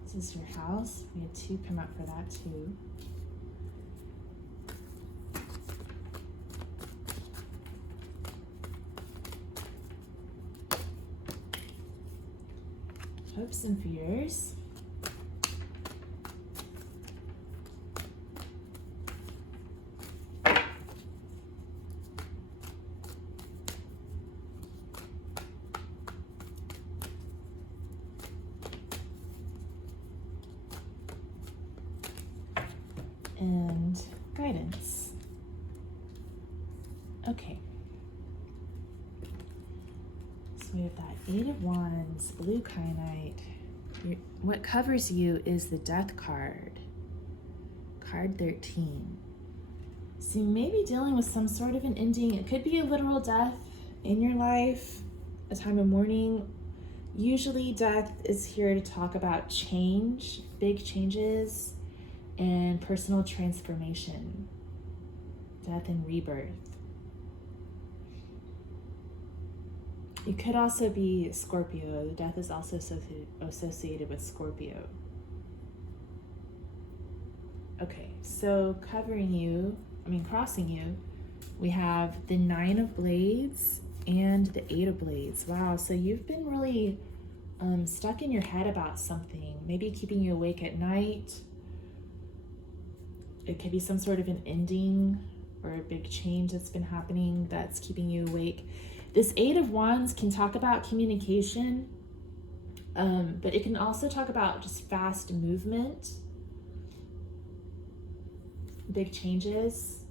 This is your house. We had 2 come up for that too. Hopes and fears. And guidance. Okay. So we have that 8 of Wands, blue kyanite. What covers you is the Death card. Card 13. So you may be dealing with some sort of an ending. It could be a literal death in your life, a time of mourning. Usually death is here to talk about change, big changes, and personal transformation. Death and rebirth. It could also be Scorpio. Death is also associated with Scorpio. Okay, so crossing you, we have the 9 of Blades and the 8 of Blades. Wow, so you've been really stuck in your head about something, maybe keeping you awake at night. It could be some sort of an ending or a big change that's been happening that's keeping you awake. This 8 of Wands can talk about communication, but it can also talk about just fast movement, big changes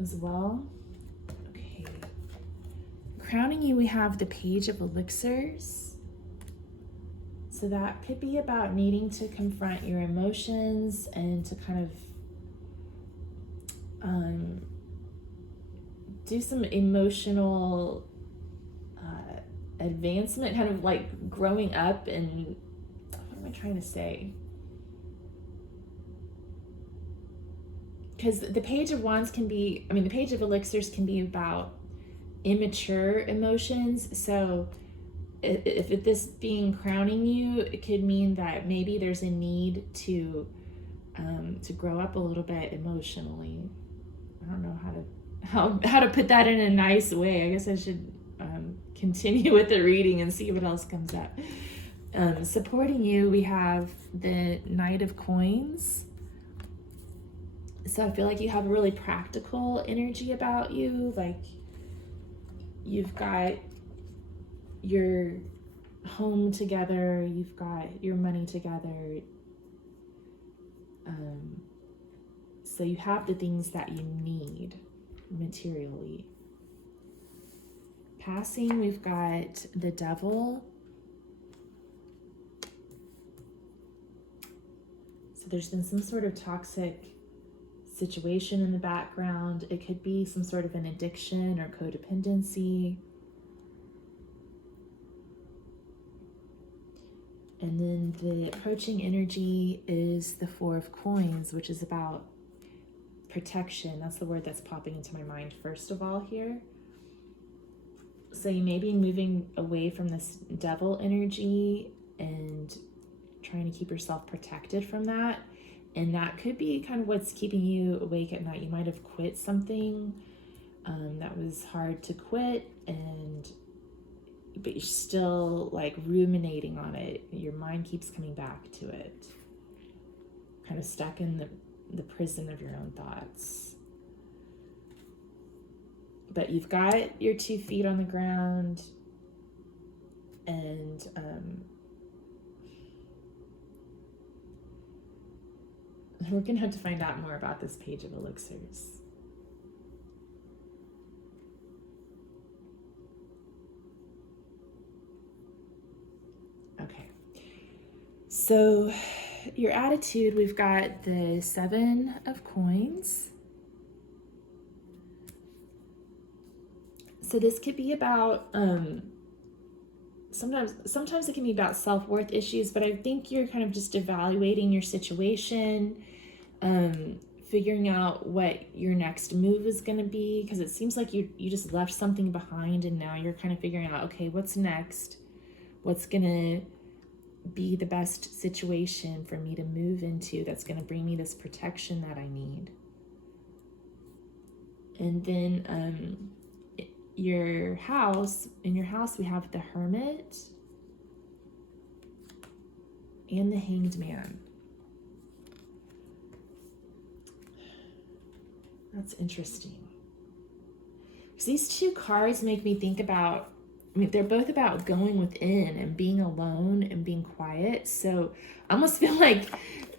as well. Okay. Crowning you, we have the Page of Elixirs. So that could be about needing to confront your emotions and to kind of do some emotional advancement, kind of like growing up. And what am I trying to say? Because the Page of Wands the Page of Elixirs can be about immature emotions. So if this being crowning you, it could mean that maybe there's a need to grow up a little bit emotionally. I don't know how to put that in a nice way. I guess I should continue with the reading and see what else comes up. Supporting you, we have the Knight of Coins. So I feel like you have a really practical energy about you. Like you've got your home together, you've got your money together. So you have the things that you need materially. Passing, we've got the Devil. So there's been some sort of toxic situation in the background. It could be some sort of an addiction or codependency. And then the approaching energy is the 4 of Coins, which is about protection. That's the word that's popping into my mind first of all here. So you may be moving away from this Devil energy and trying to keep yourself protected from that. And that could be kind of what's keeping you awake at night. You might have quit something that was hard to quit, but you're still like ruminating on it. Your mind keeps coming back to it. Kind of stuck in the prison of your own thoughts. But you've got your 2 feet on the ground, and we're gonna have to find out more about this Page of Elixirs. Okay, so your attitude, we've got the 7 of Coins. So this could be about, sometimes it can be about self-worth issues, but I think you're kind of just evaluating your situation, figuring out what your next move is going to be, because it seems like you just left something behind, and now you're kind of figuring out, okay, what's next? What's going to be the best situation for me to move into that's going to bring me this protection that I need? And then in your house, we have the Hermit and the Hanged Man. That's interesting. So these 2 cards make me think about, they're both about going within and being alone and being quiet. So I almost feel like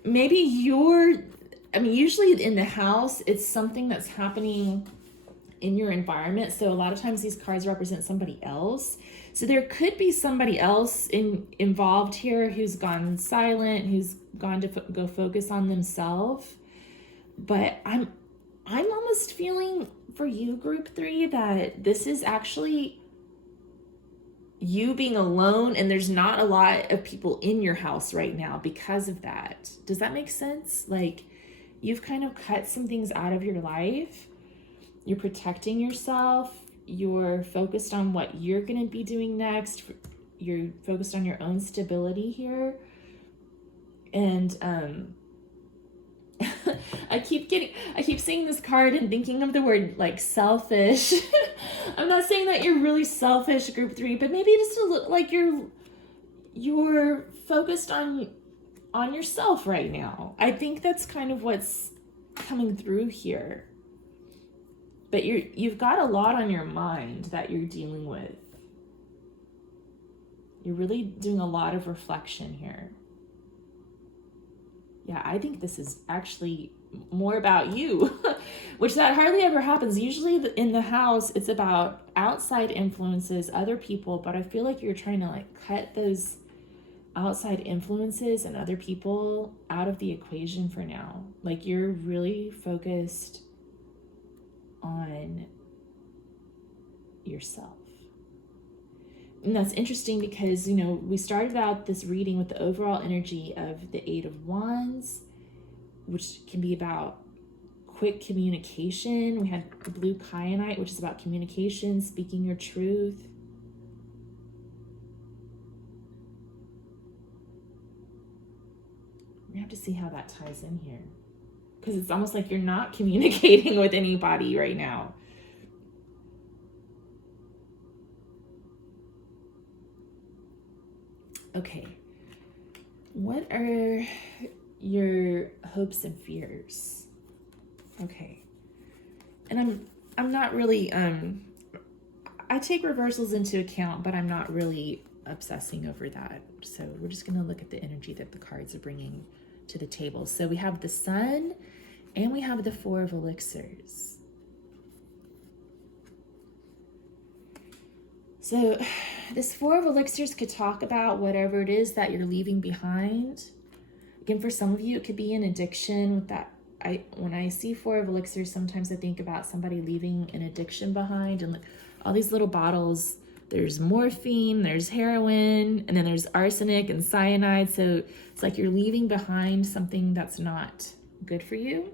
maybe usually in the house, it's something that's happening in your environment. So a lot of times these cards represent somebody else. So there could be somebody else involved here who's gone silent, who's gone to go focus on themselves. But I'm almost feeling for you, group 3, that this is actually you being alone, and there's not a lot of people in your house right now because of that. Does that make sense? Like you've kind of cut some things out of your life. You're protecting yourself. You're focused on what you're going to be doing next. You're focused on your own stability here. And I keep seeing this card and thinking of the word like selfish. I'm not saying that you're really selfish, group 3, but maybe just a little, like you're focused on yourself right now. I think that's kind of what's coming through here. But you've got a lot on your mind that you're dealing with. You're really doing a lot of reflection here. Yeah, I think this is actually more about you, which that hardly ever happens. Usually in the house, it's about outside influences, other people, but I feel like you're trying to like cut those outside influences and other people out of the equation for now. Like you're really focused on yourself. And that's interesting because, you know, we started out this reading with the overall energy of the 8 of Wands, which can be about quick communication. We had the blue kyanite, which is about communication, speaking your truth. We have to see how that ties in here, because it's almost like you're not communicating with anybody right now. Okay, what are your hopes and fears? Okay, and I'm not really I take reversals into account, but I'm not really obsessing over that. So we're just going to look at the energy that the cards are bringing to the table. So we have the Sun and we have the 4 of Elixirs. So this 4 of Elixirs could talk about whatever it is that you're leaving behind. Again, for some of you, it could be an addiction with that. When I see 4 of Elixirs, sometimes I think about somebody leaving an addiction behind, and like all these little bottles. There's morphine, there's heroin, and then there's arsenic and cyanide. So it's like you're leaving behind something that's not good for you.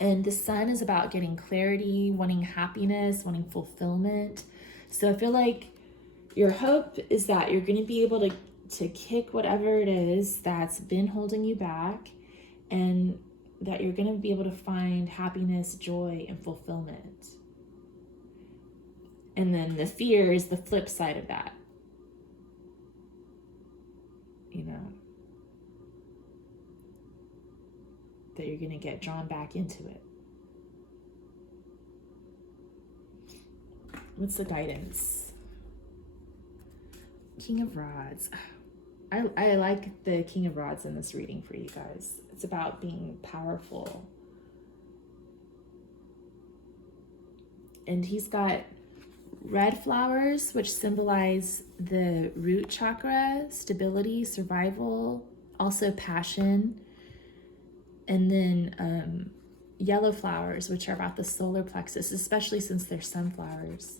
And the Sun is about getting clarity, wanting happiness, wanting fulfillment. So I feel like your hope is that you're going to be able to kick whatever it is that's been holding you back, and that you're going to be able to find happiness, joy, and fulfillment. And then the fear is the flip side of that. You know, that you're going to get drawn back into it. What's the guidance? King of Rods. I like the King of Rods in this reading for you guys. It's about being powerful. And he's got red flowers, which symbolize the root chakra, stability, survival, also passion. And then yellow flowers, which are about the solar plexus, especially since they're sunflowers.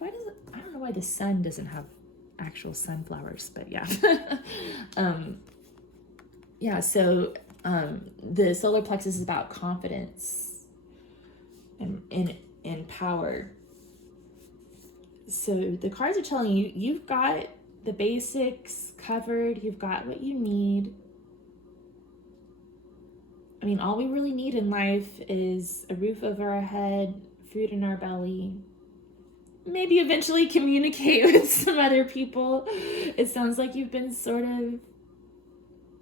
I don't know why the sun doesn't have actual sunflowers, but yeah. Yeah, so the solar plexus is about confidence and power. So the cards are telling you, you've got the basics covered. You've got what you need. I mean, all we really need in life is a roof over our head, food in our belly, maybe eventually communicate with some other people. It sounds like you've been sort of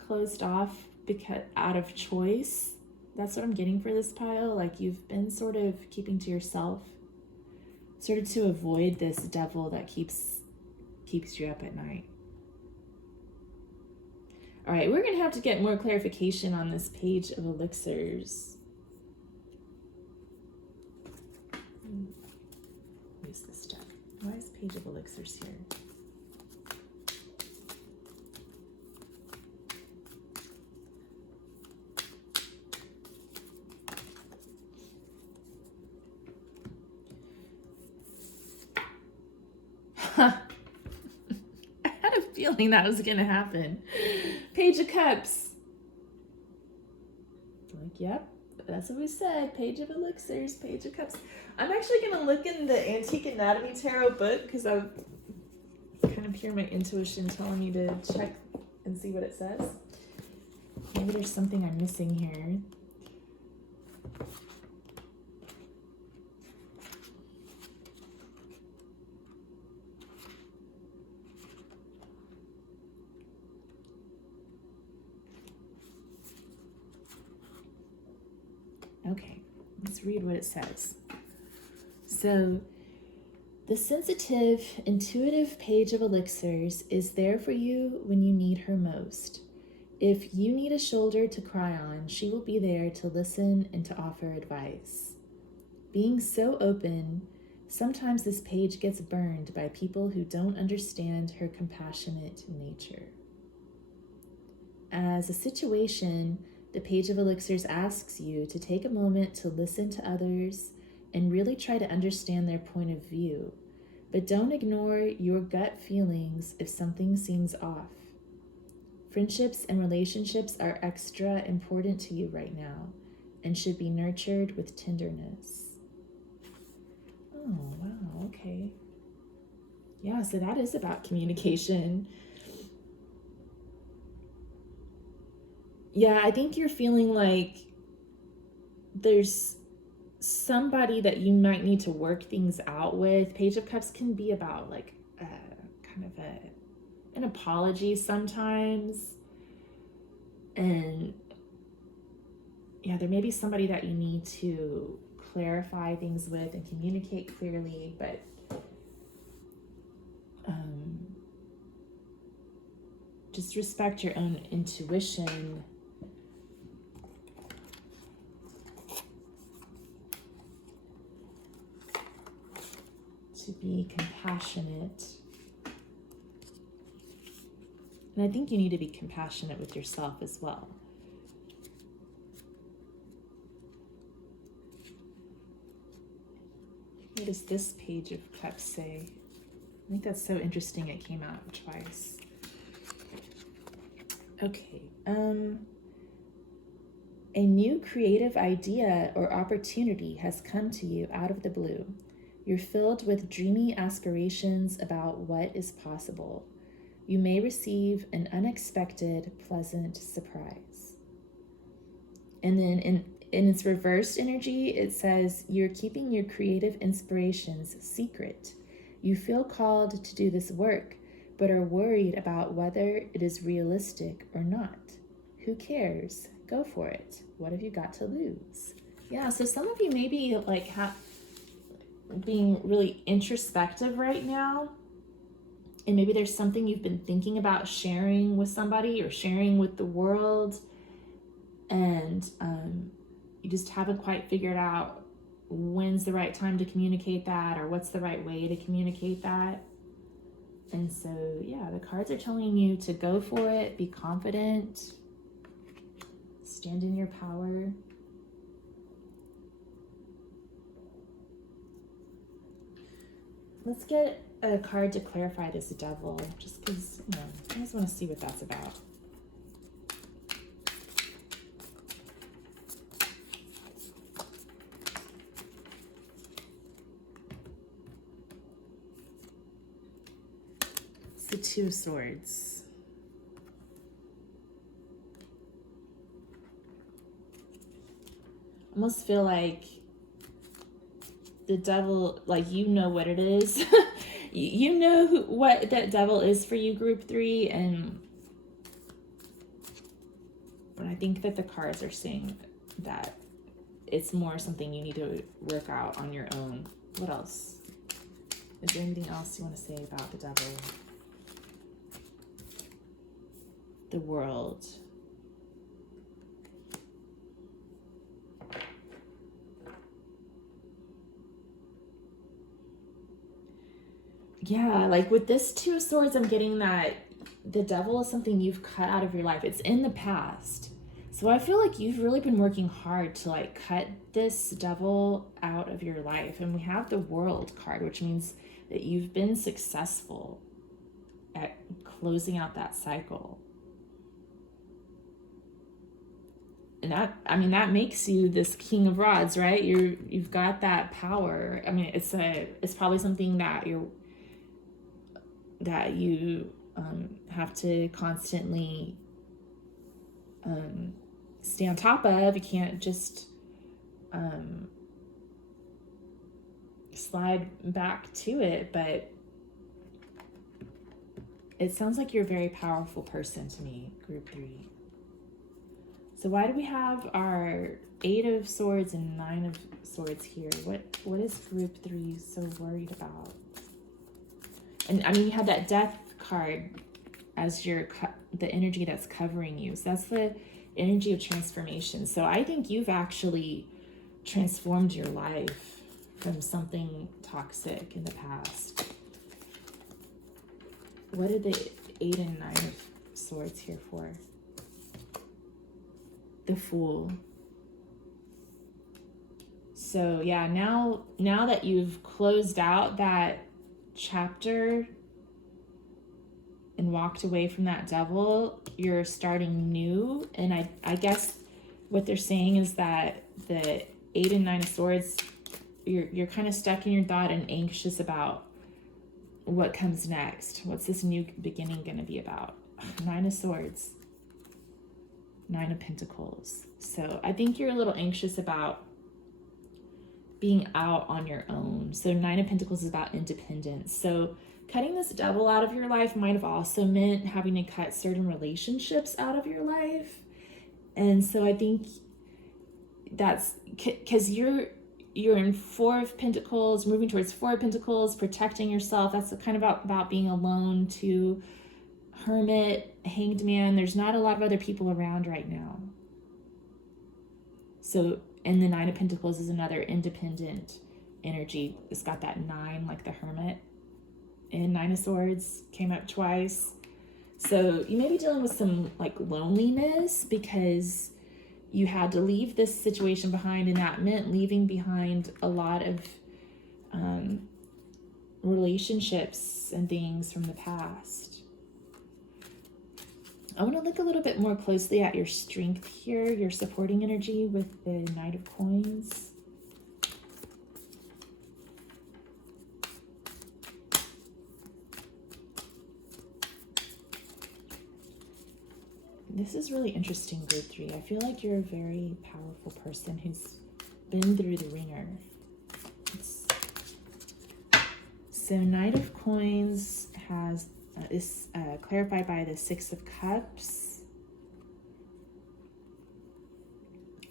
closed off because out of choice. That's what I'm getting for this pile. Like you've been sort of keeping to yourself, sort of to avoid this devil that keeps you up at night. All right, we're going to have to get more clarification on this page of elixirs. Use this deck. Why is page of elixirs here? I had a feeling that was going to happen. Page of Cups. Like, yep, that's what we said. Page of Elixirs, Page of Cups. I'm actually going to look in the Antique Anatomy Tarot book because I've kind of hear my intuition telling me to check and see what it says. Maybe there's something I'm missing here. Okay, let's read what it says. So, the sensitive, intuitive Page of Elixirs is there for you when you need her most. If you need a shoulder to cry on, she will be there to listen and to offer advice. Being so open, sometimes this page gets burned by people who don't understand her compassionate nature. As a situation, the Page of Elixirs asks you to take a moment to listen to others and really try to understand their point of view, but don't ignore your gut feelings if something seems off. Friendships and relationships are extra important to you right now and should be nurtured with tenderness. Oh, wow, okay. Yeah, so that is about communication. Yeah, I think you're feeling like there's somebody that you might need to work things out with. Page of Cups can be about like kind of an apology sometimes. And yeah, there may be somebody that you need to clarify things with and communicate clearly, but just respect your own intuition. To be compassionate. And I think you need to be compassionate with yourself as well. What does this Page of Cups say? I think that's so interesting it came out twice. Okay. A new creative idea or opportunity has come to you out of the blue. You're filled with dreamy aspirations about what is possible. You may receive an unexpected, pleasant surprise. And then in its reversed energy, it says, you're keeping your creative inspirations secret. You feel called to do this work, but are worried about whether it is realistic or not. Who cares? Go for it. What have you got to lose? Yeah, so some of you may be like being really introspective right now, and maybe there's something you've been thinking about sharing with somebody or sharing with the world, and you just haven't quite figured out when's the right time to communicate that or what's the right way to communicate that. And so yeah, the cards are telling you to go for it, be confident, stand in your power. Let's get a card to clarify this Devil, just because, I just want to see what that's about. It's the Two of Swords. I almost feel like the Devil, like, you know what it is. You know what that Devil is for you, Group 3, and I think that the cards are saying that it's more something you need to work out on your own. What else? Is there anything else you want to say about the Devil? The World. Yeah, like with this Two of Swords, I'm getting that the Devil is something you've cut out of your life. It's in the past. So I feel like you've really been working hard to like cut this Devil out of your life. And we have the World card, which means that you've been successful at closing out that cycle. And that, I mean, that makes you this King of Rods, right? You've got that power. I mean, it's probably something that you have to constantly stay on top of. You can't just slide back to it, but it sounds like you're a very powerful person to me, group 3. So why do we have our 8 of Swords and 9 of Swords here? What is group 3 so worried about? And I mean, you have that Death card as the energy that's covering you. So that's the energy of transformation. So I think you've actually transformed your life from something toxic in the past. What are the 8 and 9 of Swords here for? The Fool. So yeah, now that you've closed out that chapter and walked away from that devil, you're starting new. And I guess what they're saying is that the 8 and 9 of Swords, you're kind of stuck in your thought and anxious about what comes next. What's this new beginning going to be about? 9 of Swords, 9 of Pentacles. So I think you're a little anxious about being out on your own. So 9 of Pentacles is about independence. So cutting this devil out of your life might have also meant having to cut certain relationships out of your life. And so I think that's because you're in 4 of Pentacles, moving towards 4 of Pentacles, protecting yourself. That's kind of about being alone too. Hermit, Hanged Man. There's not a lot of other people around right now. So, and the 9 of Pentacles is another independent energy. It's got that 9, like the Hermit. And 9 of Swords came up twice. So you may be dealing with some like loneliness because you had to leave this situation behind, and that meant leaving behind a lot of relationships and things from the past. I want to look a little bit more closely at your strength here, your supporting energy with the Knight of Coins. This is really interesting, group 3. I feel like you're a very powerful person who's been through the ringer. So Knight of Coins is clarified by the 6 of Cups.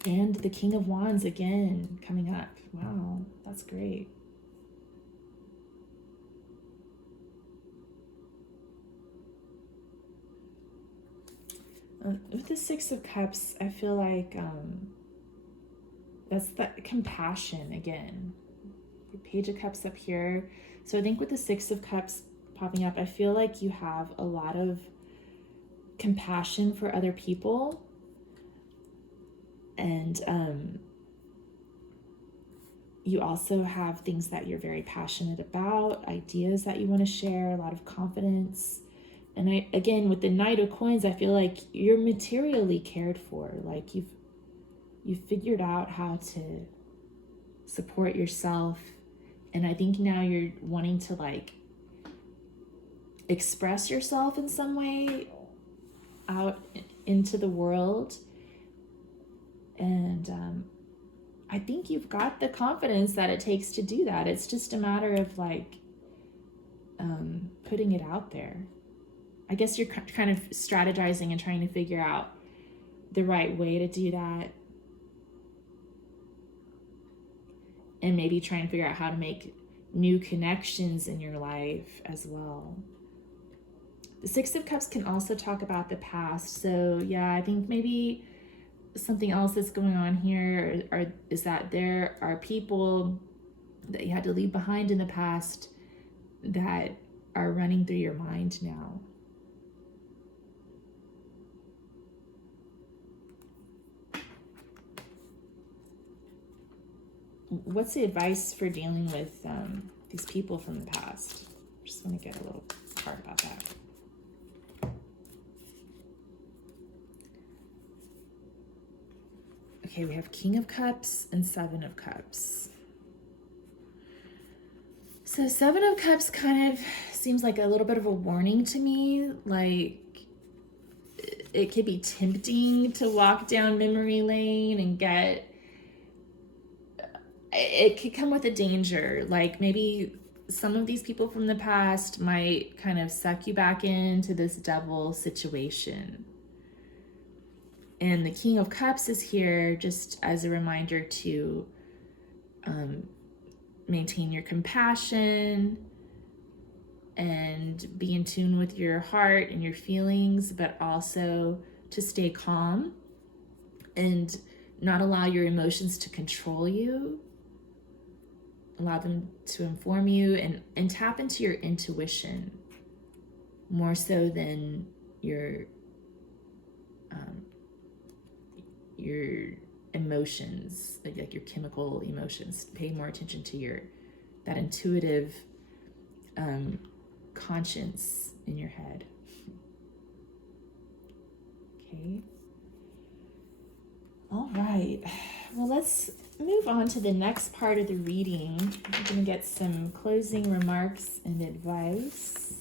And the King of Wands again coming up. Wow, that's great. With the 6 of Cups, I feel like that's the compassion again. The Page of Cups up here. So I think with the 6 of Cups popping up, I feel like you have a lot of compassion for other people. And you also have things that you're very passionate about, ideas that you want to share, a lot of confidence. And again, with the Knight of Coins, I feel like you're materially cared for. Like you've figured out how to support yourself. And I think now you're wanting to like express yourself in some way out into the world. And I think you've got the confidence that it takes to do that. It's just a matter of like putting it out there. I guess you're kind of strategizing and trying to figure out the right way to do that. And maybe trying to figure out how to make new connections in your life as well. The 6 of Cups can also talk about the past. So yeah, I think maybe something else that's going on here is that there are people that you had to leave behind in the past that are running through your mind now. What's the advice for dealing with these people from the past? Just want to get a little card about that. Okay, we have King of Cups and Seven of Cups. So Seven of Cups kind of seems like a little bit of a warning to me. Like, it could be tempting to walk down memory lane and it could come with a danger. Like, maybe some of these people from the past might kind of suck you back into this devil situation. And the King of Cups is here just as a reminder to maintain your compassion and be in tune with your heart and your feelings, but also to stay calm and not allow your emotions to control you. Allow them to inform you and tap into your intuition more so than your emotions, like your chemical emotions. Pay more attention to that intuitive conscience in your head. Okay. All right. Well, let's move on to the next part of the reading. We're going to get some closing remarks and advice.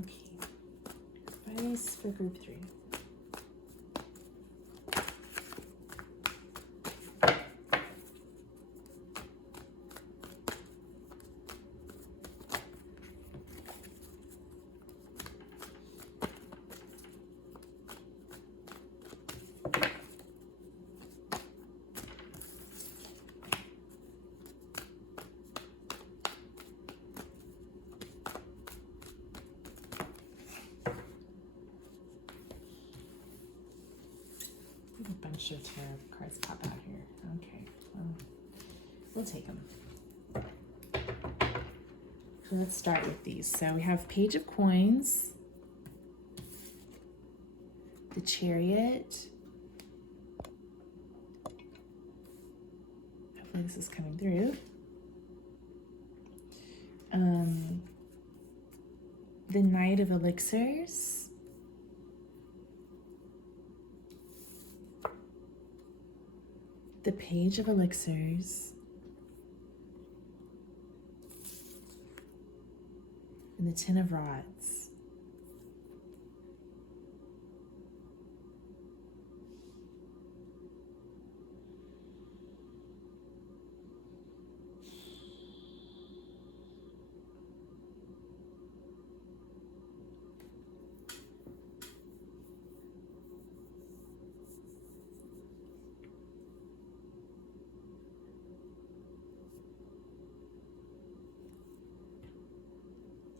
Okay. Advice for group 3. A bunch of tarot cards pop out here. Okay, we'll take them. So let's start with these. So we have Page of Coins, the Chariot. Hopefully this is coming through. The Knight of Elixirs. The Page of Elixirs. And the Ten of Rods.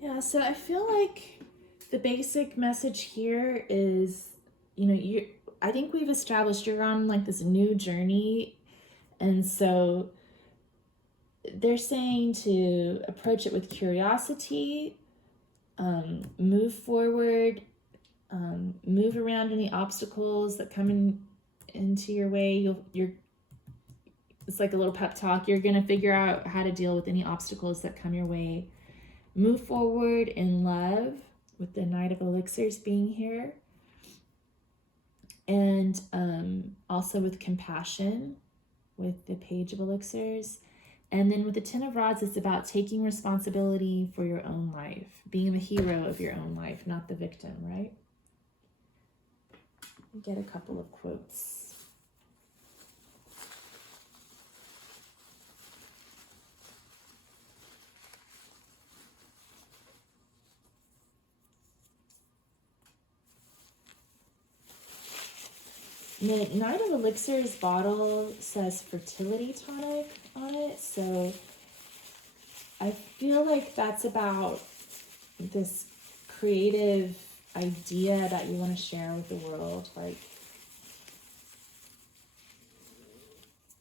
Yeah, so I feel like the basic message here is, I think we've established you're on like this new journey. And so they're saying to approach it with curiosity, move forward, move around any obstacles that come into your way. It's like a little pep talk. You're going to figure out how to deal with any obstacles that come your way. Move forward in love with the Knight of Elixirs being here. And also with compassion with the Page of Elixirs. And then with the Ten of Rods, it's about taking responsibility for your own life, being the hero of your own life, not the victim, right? Get a couple of quotes. The Night of Elixirs bottle says fertility tonic on it, so I feel like that's about this creative idea that you want to share with the world. Like,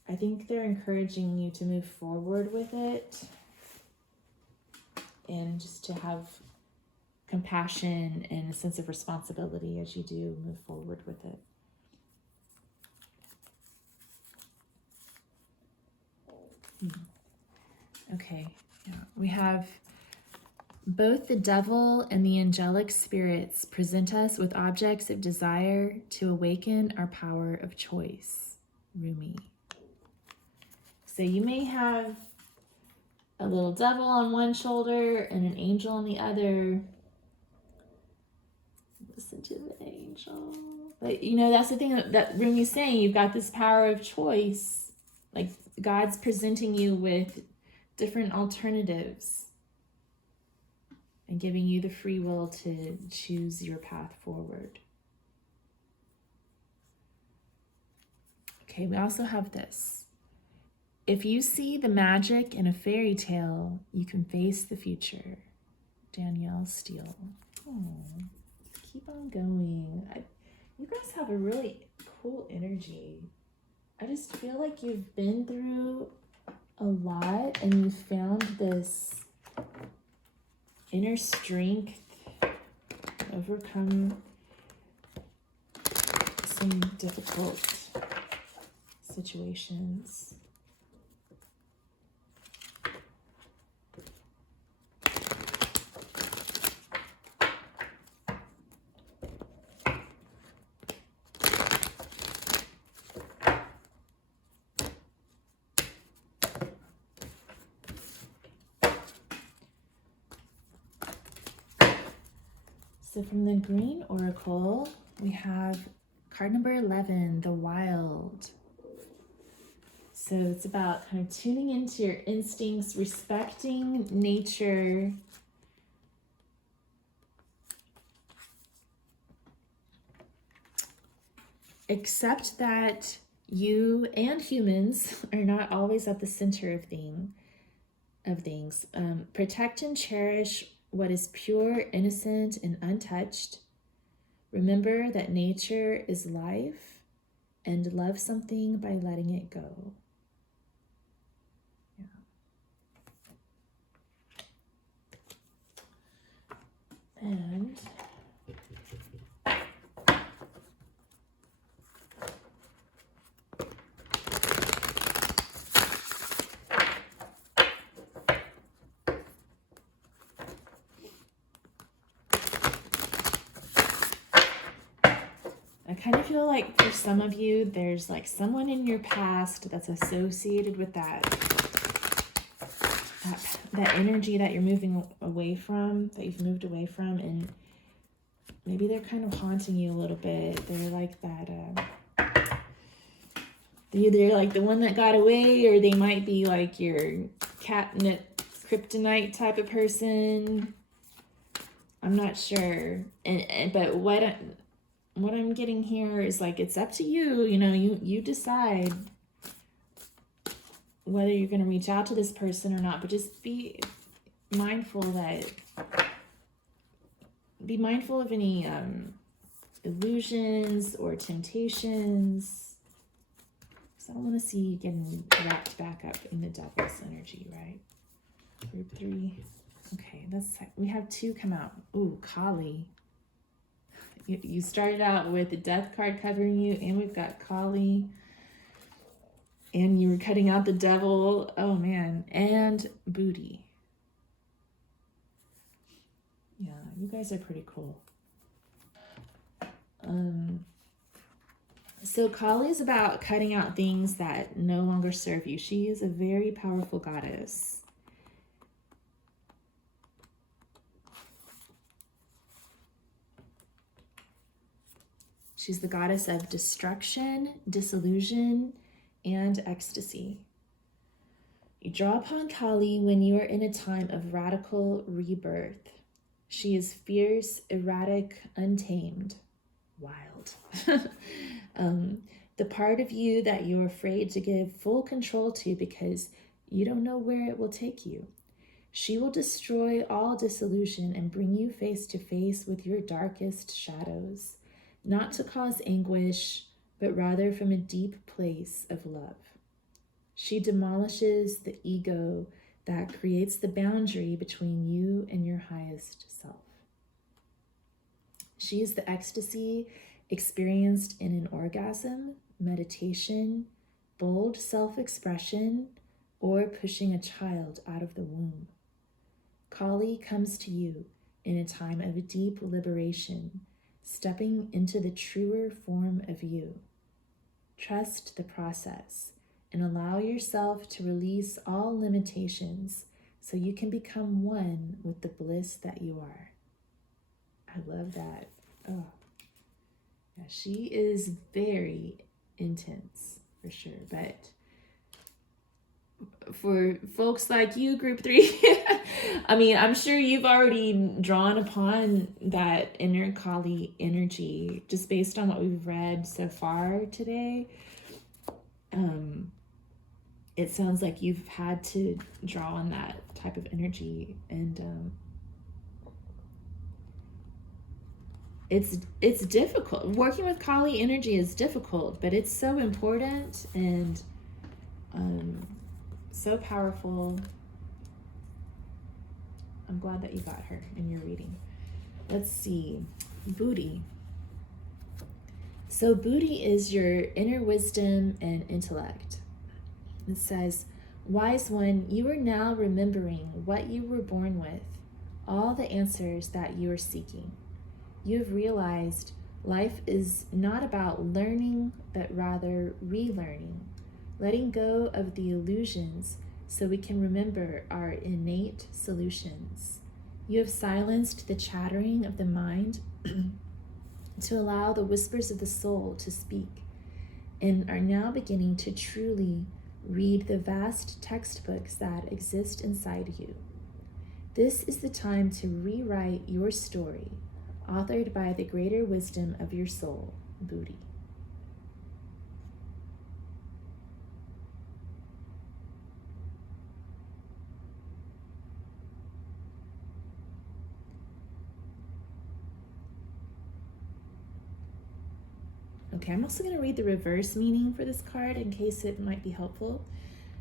I think they're encouraging you to move forward with it and just to have compassion and a sense of responsibility as you do move forward with it. Okay, yeah. We have both the devil and the angelic spirits present us with objects of desire to awaken our power of choice. Rumi. So you may have a little devil on one shoulder and an angel on the other. Listen to the angel. But you know, that's the thing that Rumi's saying. You've got this power of choice. Like, God's presenting you with different alternatives and giving you the free will to choose your path forward. Okay, we also have this. If you see the magic in a fairy tale, you can face the future. Danielle Steele. Oh, keep on going. You guys have a really cool energy. I just feel like you've been through a lot and you found this inner strength to overcome some difficult situations. So from the Green Oracle, we have card number 11, the Wild. So it's about kind of tuning into your instincts, respecting nature, accept that you and humans are not always at the center of things. Protect and cherish what is pure, innocent, and untouched. Remember that nature is life, and love something by letting it go. Yeah. And I kind of feel like for some of you, there's like someone in your past that's associated with that energy that you're moving away from, that you've moved away from, and maybe they're kind of haunting you a little bit. They're like that, they're like the one that got away, or they might be like your catnip kryptonite type of person. I'm not sure, but what I'm getting here is like, it's up to you. You know, you decide whether you're going to reach out to this person or not, but just be mindful of any illusions or temptations, because I don't want to see you getting wrapped back up in the devil's energy, right? Group 3. Okay, we have 2 come out. Ooh, Kali. You started out with the death card covering you, and we've got Kali. And you were cutting out the devil. Oh, man. And booty. Yeah, you guys are pretty cool. So Kali is about cutting out things that no longer serve you. She is a very powerful goddess. She's the goddess of destruction, disillusion, and ecstasy. You draw upon Kali when you are in a time of radical rebirth. She is fierce, erratic, untamed. wild. The part of you that you're afraid to give full control to because you don't know where it will take you. She will destroy all disillusion and bring you face to face with your darkest shadows, not to cause anguish, but rather from a deep place of love. She demolishes the ego that creates the boundary between you and your highest self. She is the ecstasy experienced in an orgasm, meditation, bold self-expression, or pushing a child out of the womb. Kali comes to you in a time of deep liberation, stepping into the truer form of you. Trust the process and allow yourself to release all limitations so you can become one with the bliss that you are. I love that. Oh, yeah, she is very intense for sure, but for folks like you, group 3, I mean, I'm sure you've already drawn upon that inner Kali energy just based on what we've read so far today. It sounds like you've had to draw on that type of energy, and it's difficult. Working with Kali energy is difficult, but it's so important and so powerful. I'm glad that you got her in your reading. Let's see. Booty. So Booty is your inner wisdom and intellect. It says, wise one, you are now remembering what you were born with, all the answers that you are seeking. You have realized life is not about learning, but rather relearning, letting go of the illusions so we can remember our innate solutions. You have silenced the chattering of the mind to allow the whispers of the soul to speak, and are now beginning to truly read the vast textbooks that exist inside you. This is the time to rewrite your story, authored by the greater wisdom of your soul, Booty. Okay, I'm also going to read the reverse meaning for this card in case it might be helpful.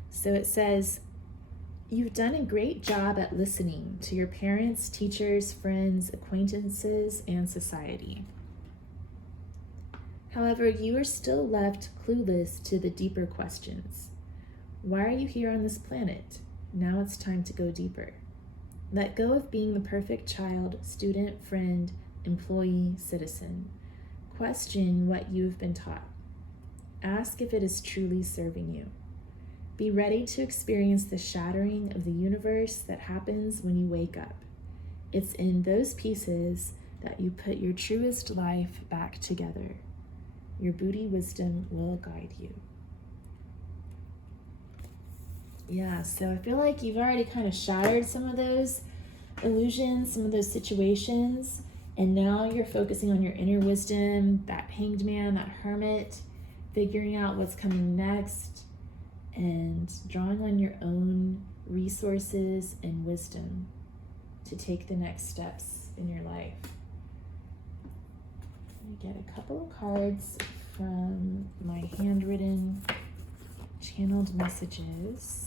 So it says, you've done a great job at listening to your parents, teachers, friends, acquaintances, and society. However, you are still left clueless to the deeper questions. Why are you here on this planet? Now it's time to go deeper. Let go of being the perfect child, student, friend, employee, citizen. Question what you've been taught. Ask if it is truly serving you. Be ready to experience the shattering of the universe that happens when you wake up. It's in those pieces that you put your truest life back together. Your Booty wisdom will guide you. Yeah, so I feel like you've already kind of shattered some of those illusions, some of those situations, and now you're focusing on your inner wisdom, that hanged man, that hermit, figuring out what's coming next, and drawing on your own resources and wisdom to take the next steps in your life. Let me get a couple of cards from my handwritten channeled messages.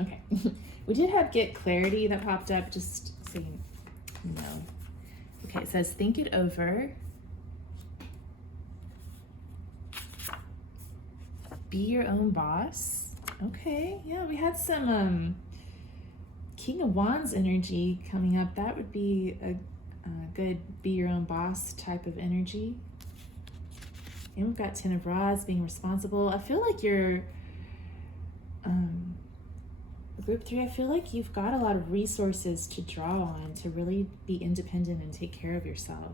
Okay. We did have get clarity that popped up, just so you know. Okay, it says think it over. Be your own boss. Okay, yeah, we had some King of Wands energy coming up. That would be a good be your own boss type of energy. And we've got 10 of Rods, being responsible. I feel like you're group 3, I feel like you've got a lot of resources to draw on to really be independent and take care of yourself.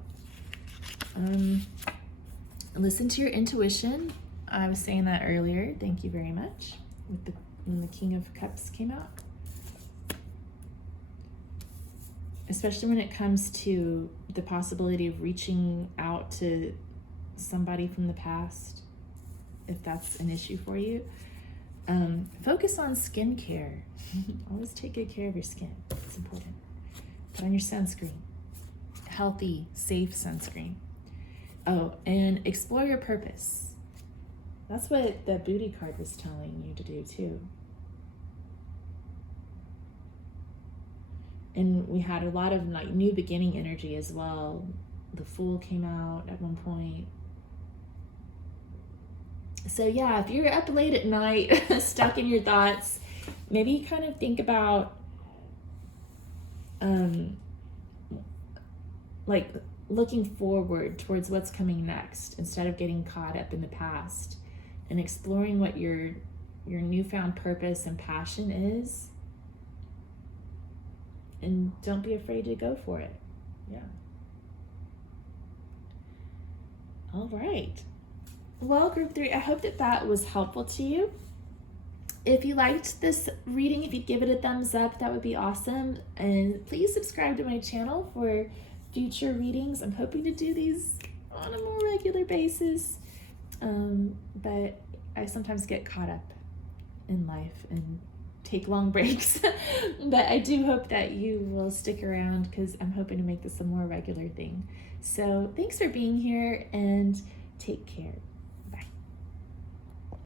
Listen to your intuition. I was saying that earlier. Thank you very much. When the King of Cups came out. Especially when it comes to the possibility of reaching out to somebody from the past, if that's an issue for you. Focus on skincare. Always take good care of your skin. It's important. Put on your sunscreen. Healthy, safe sunscreen. Oh, and explore your purpose. That's what the booty card was telling you to do too. And we had a lot of like new beginning energy as well. The Fool came out at one point. So yeah, if you're up late at night, stuck in your thoughts, maybe kind of think about like looking forward towards what's coming next instead of getting caught up in the past, and exploring what your newfound purpose and passion is. And don't be afraid to go for it. Yeah. All right. Well, group 3, I hope that was helpful to you. If you liked this reading, if you'd give it a thumbs up, that would be awesome. And please subscribe to my channel for future readings. I'm hoping to do these on a more regular basis. But I sometimes get caught up in life and take long breaks. But I do hope that you will stick around, because I'm hoping to make this a more regular thing. So thanks for being here, and take care.